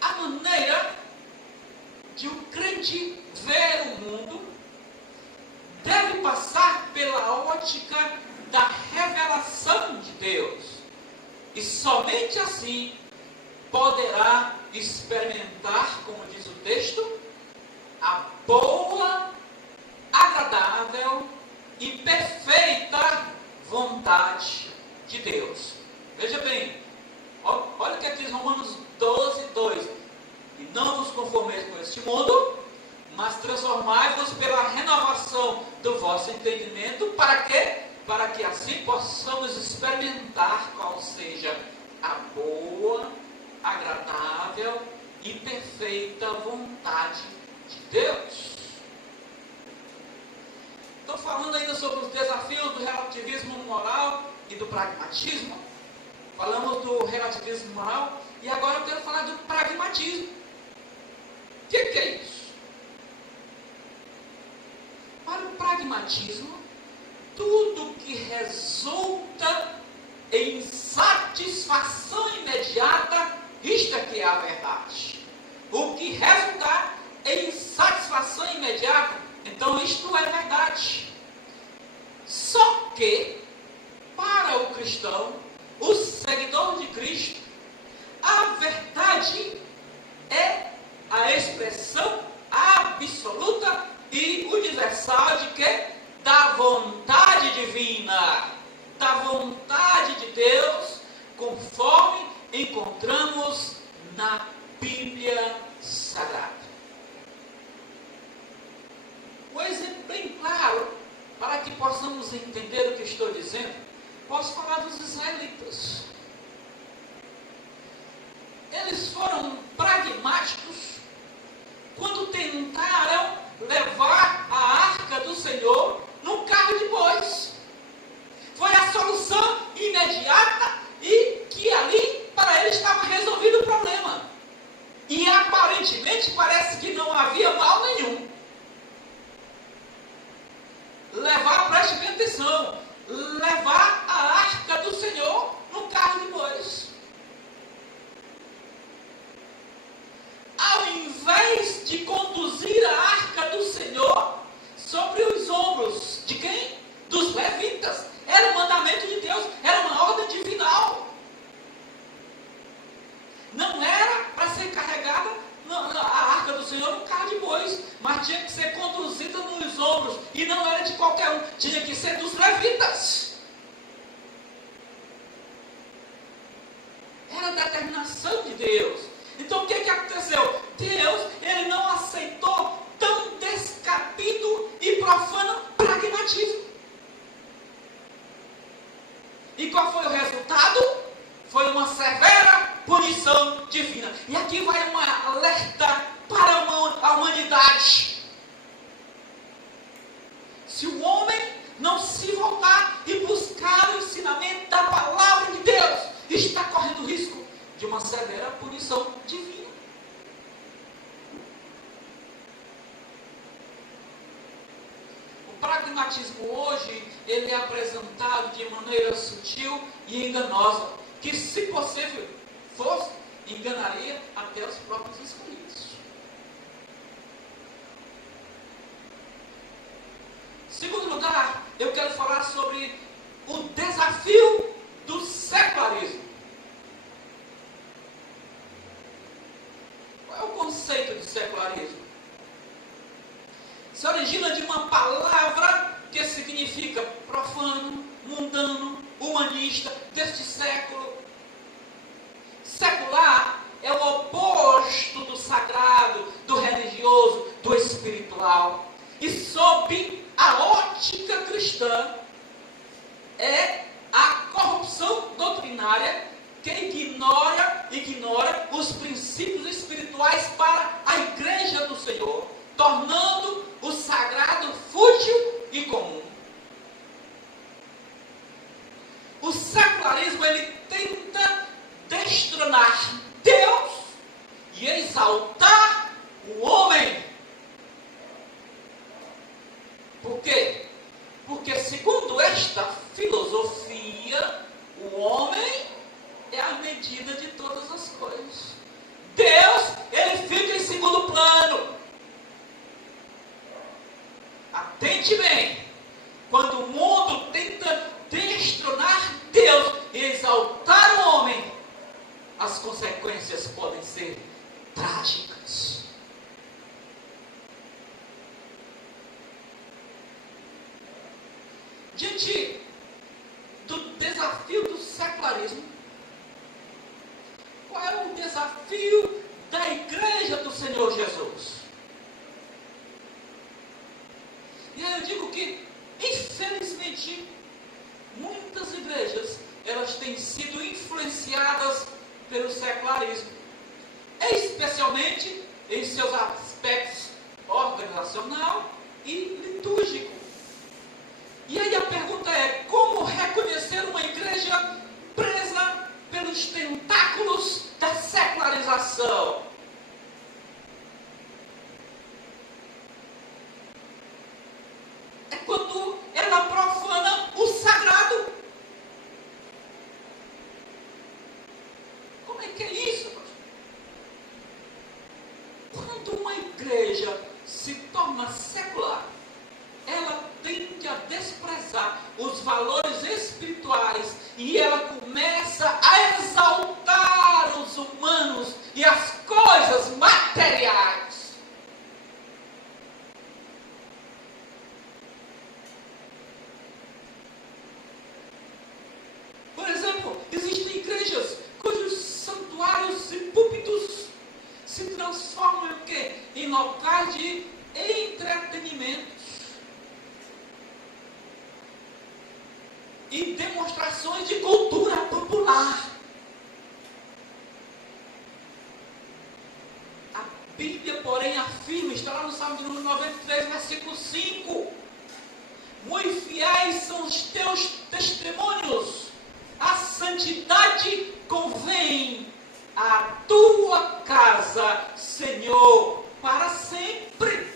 A maneira de um crente ver o mundo deve passar pela ótica da revelação de Deus, e somente assim poderá experimentar, como diz o texto, a boa, agradável e perfeita vontade de Deus. Veja bem, olha o que diz Romanos 12, 2: e não vos conformeis com este mundo, mas transformai-vos pela renovação do vosso entendimento. Para quê? Para que assim possamos experimentar qual seja a boa, agradável e perfeita vontade de Deus. Estou falando ainda sobre os desafios do relativismo moral e do pragmatismo. Falamos do relativismo moral e agora eu quero falar do pragmatismo. O que é isso? Para o pragmatismo, tudo que resulta em satisfação imediata, isto aqui é a verdade. O que resultar em satisfação imediata, então isto é verdade. Só que, para o cristão, o seguidor de Cristo, a verdade é a expressão absoluta e universal de quê? Da vontade divina, da vontade de Deus, conforme encontramos na Bíblia Sagrada. Um exemplo bem claro, para que possamos entender o que estou dizendo, posso falar dos israelitas. Eles foram pragmáticos quando tentaram levar a arca do Senhor num carro de bois. Foi a solução imediata e que ali para eles estava resolvido o problema. E aparentemente parece que não havia mal nenhum. Preste bem atenção, levar a arca do Senhor num carro de bois. Ao invés de conduzir a arca do Senhor sobre os ombros de quem? Dos levitas. Era um mandamento de Deus, era uma ordem divinal. Não era para ser carregada a arca do Senhor num carro de bois, mas tinha que ser conduzida nos ombros, e não era de qualquer um, tinha que ser dos levitas. Era a determinação de Deus. Então o que aconteceu? Deus, ele não aceitou tão descabido e profano pragmatismo. E qual foi o resultado? Foi uma severa punição divina. E aqui vai um alerta para a humanidade. Se o homem não se voltar e buscar o ensinamento da palavra de Deus, está correndo risco de uma severa punição divina. pragmatismo hoje, ele é apresentado de maneira sutil e enganosa, que se possível fosse, enganaria até os próprios escolhidos. Segundo lugar, eu quero falar sobre o desafio do secularismo. Qual é o conceito de secularismo? Se origina de uma palavra que significa profano, mundano, humanista, deste século. Secular é o oposto do sagrado, do religioso, do espiritual. E sob a ótica cristã, é a corrupção doutrinária que ignora os princípios espirituais para a igreja do Senhor, tornando o sagrado fútil e comum. O secularismo, ele tenta destronar Deus e exaltar o homem. Por quê? Porque segundo esta filosofia, o homem é a medida de todas as coisas. Deus, ele fica em segundo plano. Atente bem, quando o mundo tenta destronar Deus e exaltar o homem, as consequências podem ser trágicas. Diante do desafio do secularismo, qual é o desafio da igreja do Senhor Jesus? E aí eu digo que, infelizmente, muitas igrejas, elas têm sido influenciadas pelo secularismo, especialmente em seus aspectos organizacional e litúrgico. E aí a pergunta é, como reconhecer uma igreja presa pelos tentáculos da secularização? É quando ela profana o sagrado. Como é que é isso? Quando uma igreja se torna secular, ela tende a desprezar os valores espirituais e ela começa a exaltar os humanos e as coisas materiais. Por exemplo, existem igrejas cujos santuários e púlpitos se transformam em quê? Em locais de entretenimento e demonstrações de cultura popular. A Bíblia, porém, afirma, está lá no Salmo de número 93, versículo 5: muito fiéis são os teus testemunhos, a santidade convém à tua casa, Senhor, para sempre.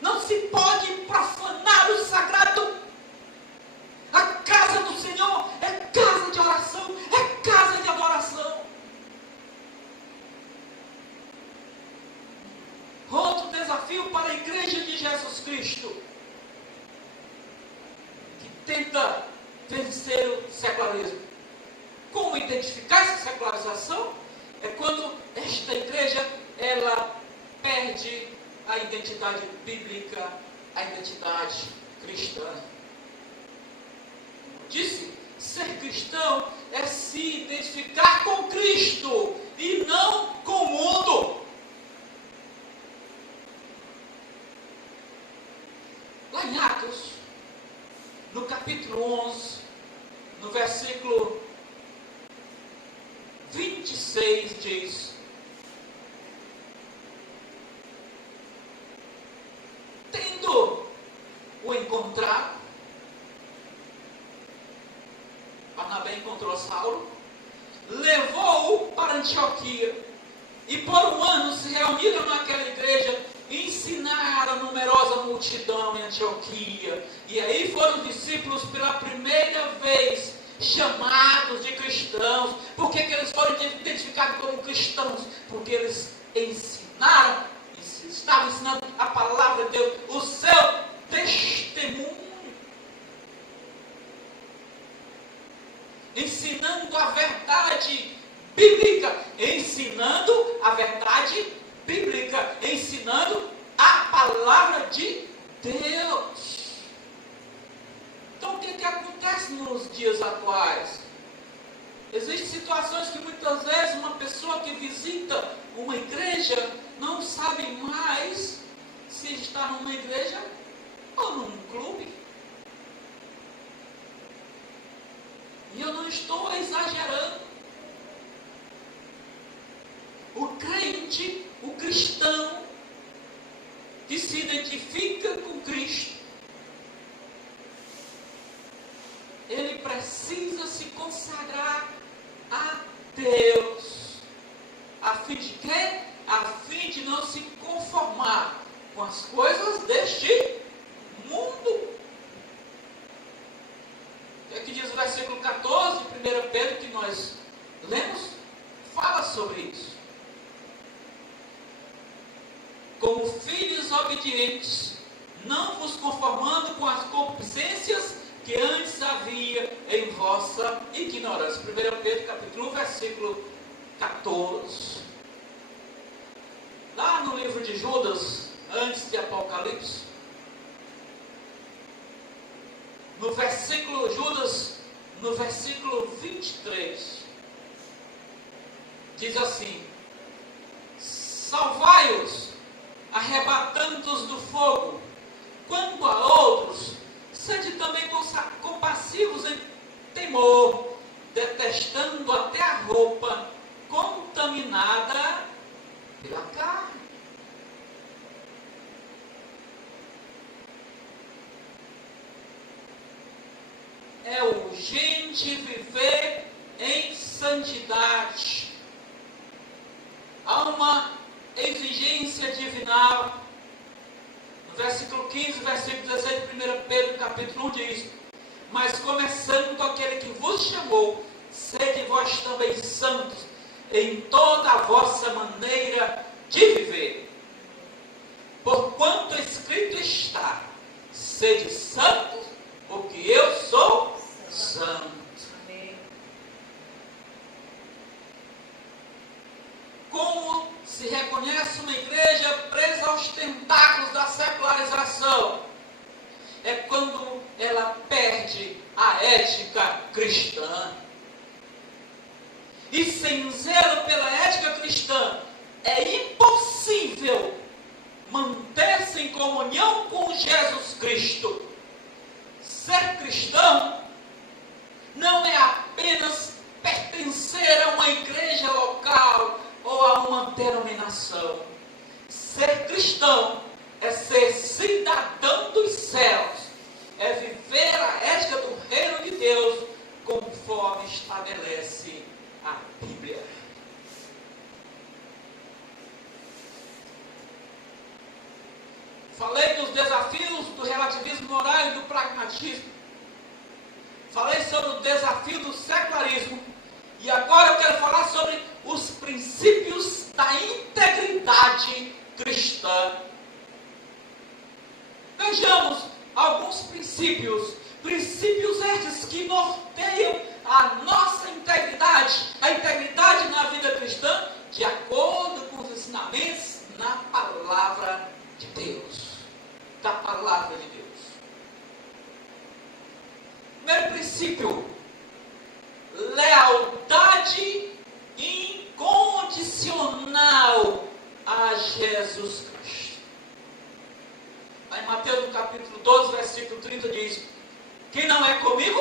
Não se pode profanar o sagrado. A casa do Senhor é casa de oração, é casa de adoração. Outro desafio para a igreja de Jesus Cristo, que tenta vencer o secularismo. Como identificar essa secularização? É quando esta igreja, ela perde a identidade bíblica, a identidade cristã. Disse, ser cristão é se identificar com Cristo e não com o mundo. Lá em Atos, no capítulo 11, no versículo 26, diz: tendo o encontrado, Barnabé encontrou Saulo, levou-o para Antioquia, e por um ano se reuniram naquela igreja ensinaram a numerosa multidão em Antioquia. E aí foram os discípulos pela primeira vez chamados de cristãos. Por que eles foram identificados como cristãos? Porque eles ensinaram, estavam ensinando a palavra de Deus, o seu testemunho. Ensinando a verdade bíblica, ensinando a verdade bíblica, ensinando a palavra de Deus. Então o que acontece nos dias atuais? Existem situações que muitas vezes uma pessoa que visita uma igreja não sabe mais se está numa igreja ou num clube. E eu não estou exagerando. O crente, o cristão, que se identifica com Cristo, ele precisa se consagrar a Deus. A fim de quê? A fim de não se conformar com as coisas deste mundo. O que é que diz o versículo 14 de 1 Pedro que nós lemos? Fala sobre isso. Como filhos obedientes, não vos conformando com as concupiscências que antes havia em vossa ignorância. 1 Pedro capítulo 1, versículo 14. Lá no livro de Judas, antes de Apocalipse, no versículo Judas, no versículo 23, diz assim: salvai-os, arrebatando-os do fogo. Quanto a outros, sede também compassivos em temor, detestando até a roupa contaminada pela carne. É urgente viver em santidade. Há uma exigência divinal. No versículo 15, versículo 16 de 1 Pedro, capítulo 1 diz: mas começando com aquele que vos chamou, sede vós também santos em toda a vossa maneira de viver. Porquanto escrito está: sede santos, porque eu sou santo. Como se reconhece uma igreja presa aos tentáculos da secularização? É quando ela perde a ética cristã. E sem zelo pela ética cristã, é impossível manter-se em comunhão com Jesus Cristo. Ser cristão não é apenas pertencer a uma igreja local ou a uma denominação. Ser cristão é ser cidadão dos céus, é viver a ética do reino de Deus conforme estabelece a Bíblia. Falei dos desafios do relativismo moral e do pragmatismo. Falei sobre o desafio do secularismo. E agora eu quero falar sobre os princípios da integridade cristã. Vejamos alguns princípios estes que norteiam a nossa integridade, a integridade na vida cristã, de acordo com os ensinamentos na palavra de Deus. Da palavra de Deus. Primeiro princípio: lealdade incondicional a Jesus Cristo. Aí em Mateus no capítulo 12, versículo 30 diz: quem não é comigo,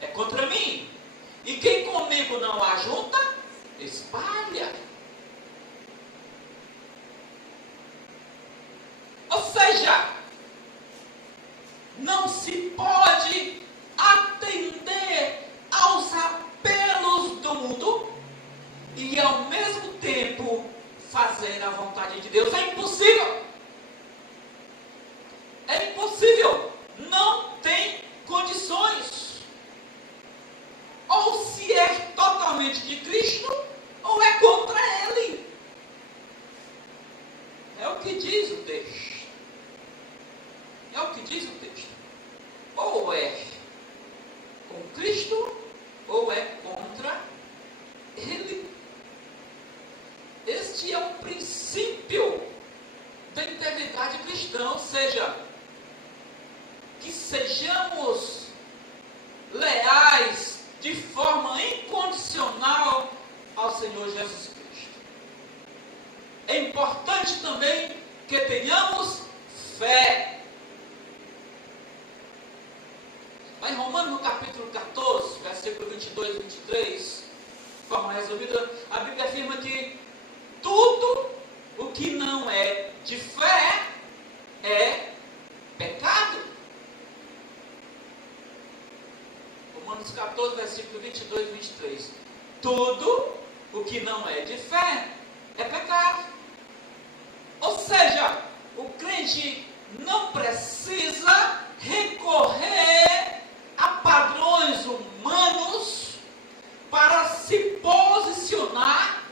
é contra mim. E quem comigo não ajunta, espalha. Ou seja, não se pode atender aos apelos do mundo e ao mesmo tempo fazer a vontade de Deus. É impossível. que diz o texto. É o que diz o texto. Ou é com Cristo, ou é contra Ele. Este é um princípio da integridade cristã, ou seja, que sejamos leais de forma incondicional ao Senhor Jesus Cristo. É importante também que tenhamos fé. Lá em Romanos, no capítulo 14, versículo 22 e 23, de forma resumida, a Bíblia afirma que tudo o que não é de fé é pecado. Romanos 14, versículo 22 e 23. Tudo o que não é de fé é pecado. Ou seja, o crente não precisa recorrer a padrões humanos para se posicionar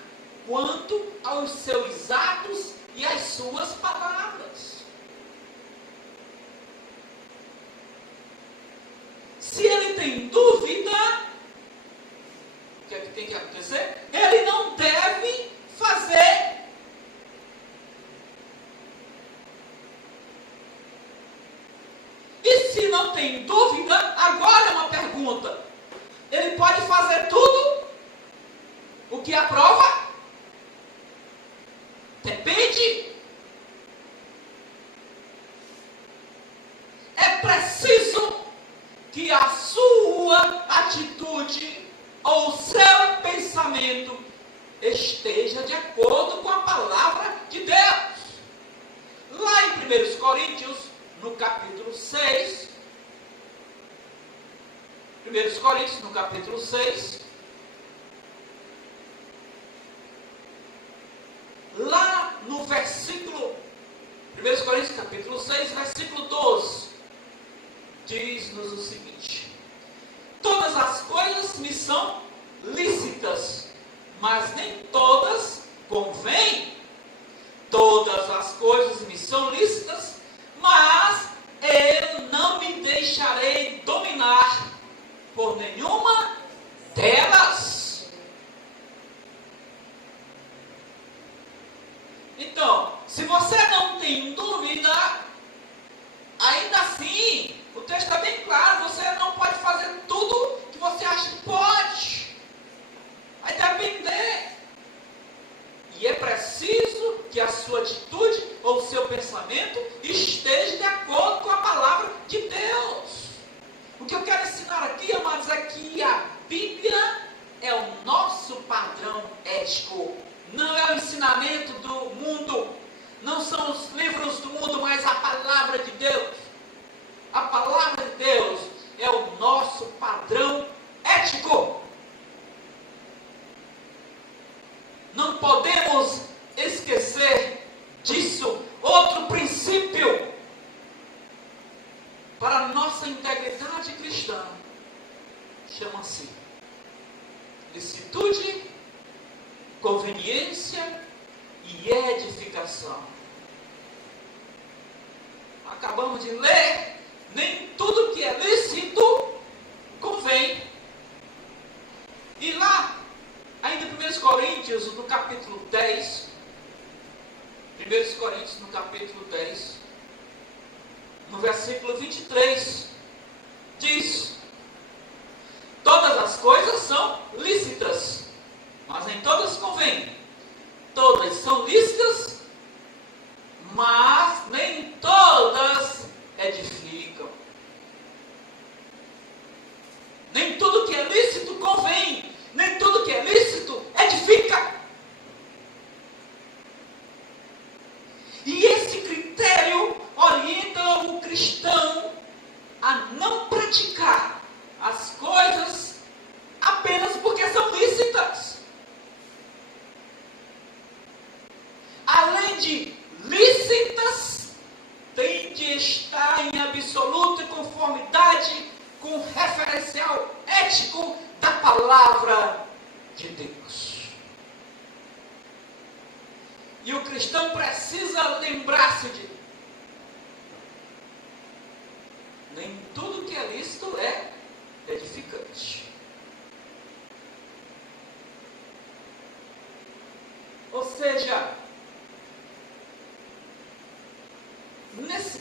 quanto aos seus atos e às suas palavras. Se ele tem dúvida, o que é que tem que acontecer? Ele não deve fazer. E se não tem dúvida, agora é uma pergunta: ele pode fazer tudo o que aprova? Depende. É preciso que a sua atitude ou o seu pensamento esteja de acordo com a palavra de Deus. Lá em 1 Coríntios, no capítulo 6, 1 Coríntios, no capítulo 6, lá no versículo, 1 Coríntios capítulo 6, versículo 12, diz-nos o seguinte: todas as coisas me são lícitas, mas nem todas convêm. Todas as coisas me são lícitas, mas eu não me deixarei dominar por nenhuma delas. Então, se você não tem dúvida, ainda assim, o texto está bem claro, você não pode fazer tudo que você acha que pode. Vai depender. E é preciso que a sua atitude ou o seu pensamento esteja de acordo com a palavra de Deus. O que eu quero ensinar aqui, amados, é que a Bíblia é o nosso padrão ético. Não é o ensinamento do mundo. Não são os livros do mundo, mas a palavra de Deus. A palavra de Deus é o nosso padrão ético. Não podemos esquecer disso. Outro princípio para a nossa integridade cristã chama-se licitude, conveniência e edificação. Acabamos de ler, nem tudo que é lícito convém. E lá, ainda em 1 Coríntios, no capítulo 10, 1 Coríntios, no capítulo 10, no versículo 23, diz: todas as coisas são lícitas, mas nem todas convêm. Todas são lícitas, mas nem todas edificam. Nem tudo que é lícito convém, nem tudo que é lícito edifica. E esse critério orienta o cristão a não praticar as coisas apenas porque são lícitas. Além de lícitas, tem de estar em absoluta conformidade com o referencial ético da palavra de Deus. E o cristão precisa lembrar-se de: nem tudo que é lícito é edificante. Ou seja, nesse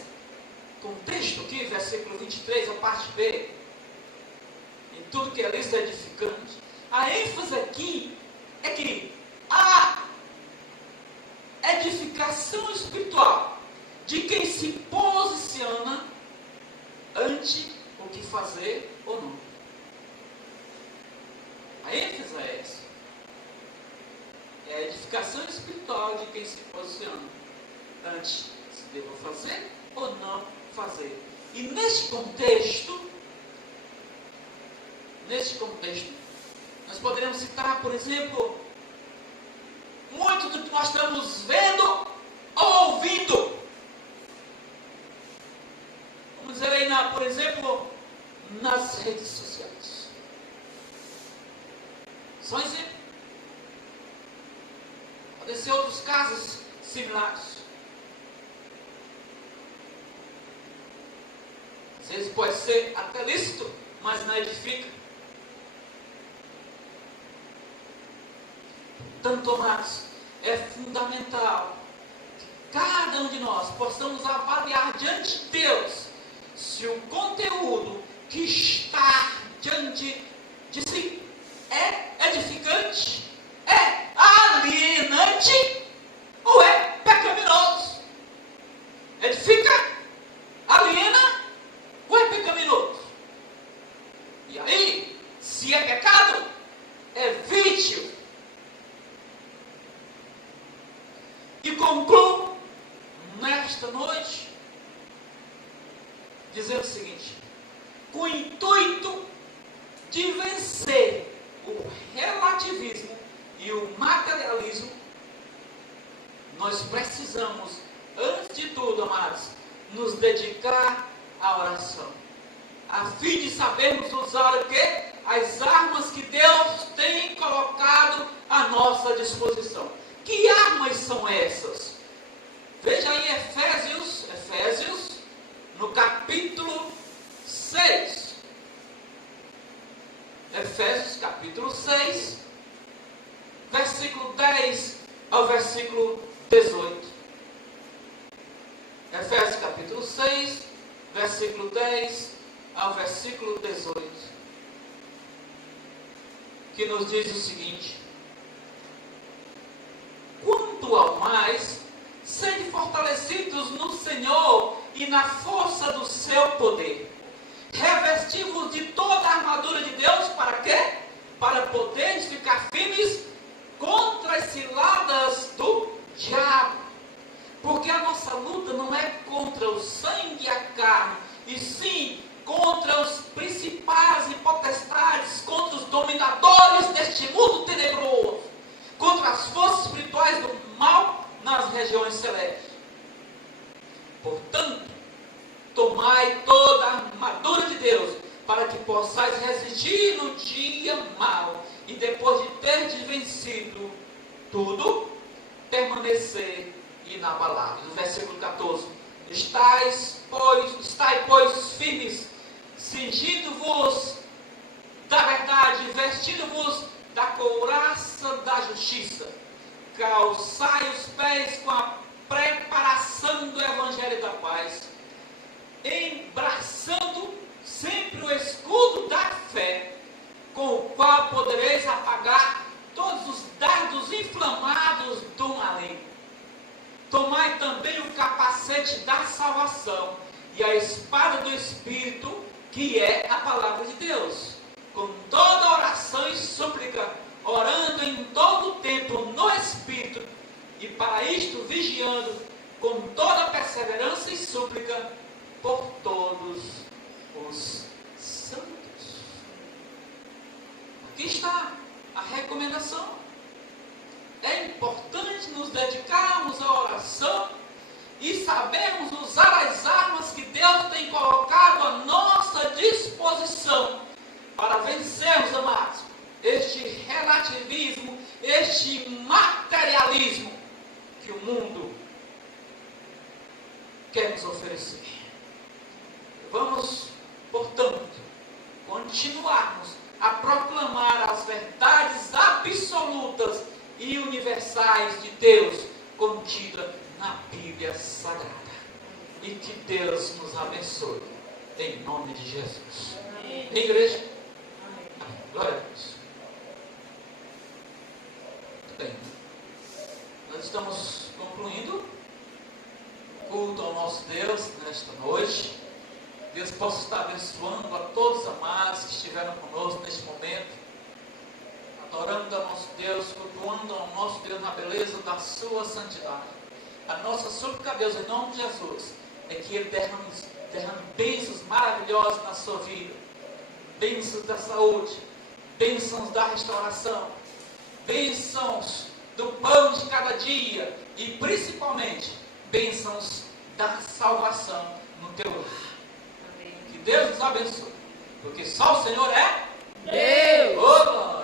contexto aqui, versículo 23, a parte B, em tudo que é lícito é edificante, a ênfase aqui é que a edificação espiritual de quem se posiciona ante o que fazer ou não. A ênfase é essa. É a edificação espiritual de quem se posiciona ante se deva fazer ou não fazer. E neste contexto, nós poderemos citar, por exemplo, muito do que nós estamos vendo ou ouvindo. Vamos dizer aí, por exemplo, nas redes sociais. Só um exemplo. Podem ser outros casos similares. Às vezes pode ser até lícito, mas não edifica. Portanto, amados, é fundamental que cada um de nós possamos avaliar diante de Deus se o conteúdo que está diante de si é edificante, é alienante ou é pecaminoso. Edifica, aliena ou é pecaminoso? E aí, se é pecado, é vício. E concluo nesta noite dizendo o seguinte: com o intuito de vencer o relativismo e o materialismo, nós precisamos, antes de tudo, amados, nos dedicar à oração, a fim de sabermos usar o quê? As armas que Deus tem colocado à nossa disposição. Que armas são essas? Veja aí Efésios, no capítulo 6. Efésios, capítulo 6, versículo 10 ao versículo 18. Efésios, capítulo 6, versículo 10 ao versículo 18. Que nos diz o seguinte: quanto ao mais, sede fortalecidos no Senhor e na força do seu poder. Revestivos de toda a armadura de Deus, para quê? Para poderes ficar firmes contra as ciladas do diabo. Porque a nossa luta não é contra o sangue e a carne, e sim contra os principais e potestades, contra os dominadores deste mundo tenebroso, contra as forças espirituais do mal nas regiões celestes. Portanto, tomai toda a armadura de Deus, para que possais resistir no dia mau, e depois de terdes vencido tudo, permanecer inabaláveis. No versículo 14: estai, pois, firmes, cingindo-vos da verdade, vestindo-vos da couraça da justiça, calçai os pés com a preparação do evangelho da paz, embraçando sempre o escudo da fé, com o qual podereis apagar todos os dardos inflamados do maligno. Tomai também o capacete da salvação e a espada do Espírito, que é a palavra de Deus, com toda oração e súplica, orando em todo o tempo no Espírito, e para isto vigiando com toda perseverança e súplica por todos os santos. Aqui está a recomendação. É importante nos dedicarmos à oração e sabermos usar as armas que Deus tem colocado à nossa disposição para vencermos, amados, este relativismo, este materialismo que o mundo quer nos oferecer. Vamos, portanto, continuarmos a proclamar as verdades absolutas e universais de Deus contidas na Bíblia Sagrada. E que Deus nos abençoe, em nome de Jesus. Amém. Igreja? Amém. Glória a Deus. Muito bem. Nós estamos concluindo o culto ao nosso Deus nesta noite. Deus possa estar abençoando a todos os amados que estiveram conosco neste momento, adorando ao nosso Deus, cultuando ao nosso Deus na beleza da sua santidade. A nossa súplica a Deus, em nome de Jesus, é que Ele derrame bênçãos maravilhosas na sua vida, bênçãos da saúde, bênçãos da restauração, bênçãos do pão de cada dia e principalmente bênçãos da salvação no teu lar. Que Deus nos abençoe, porque só o Senhor é Deus. Oh, glória.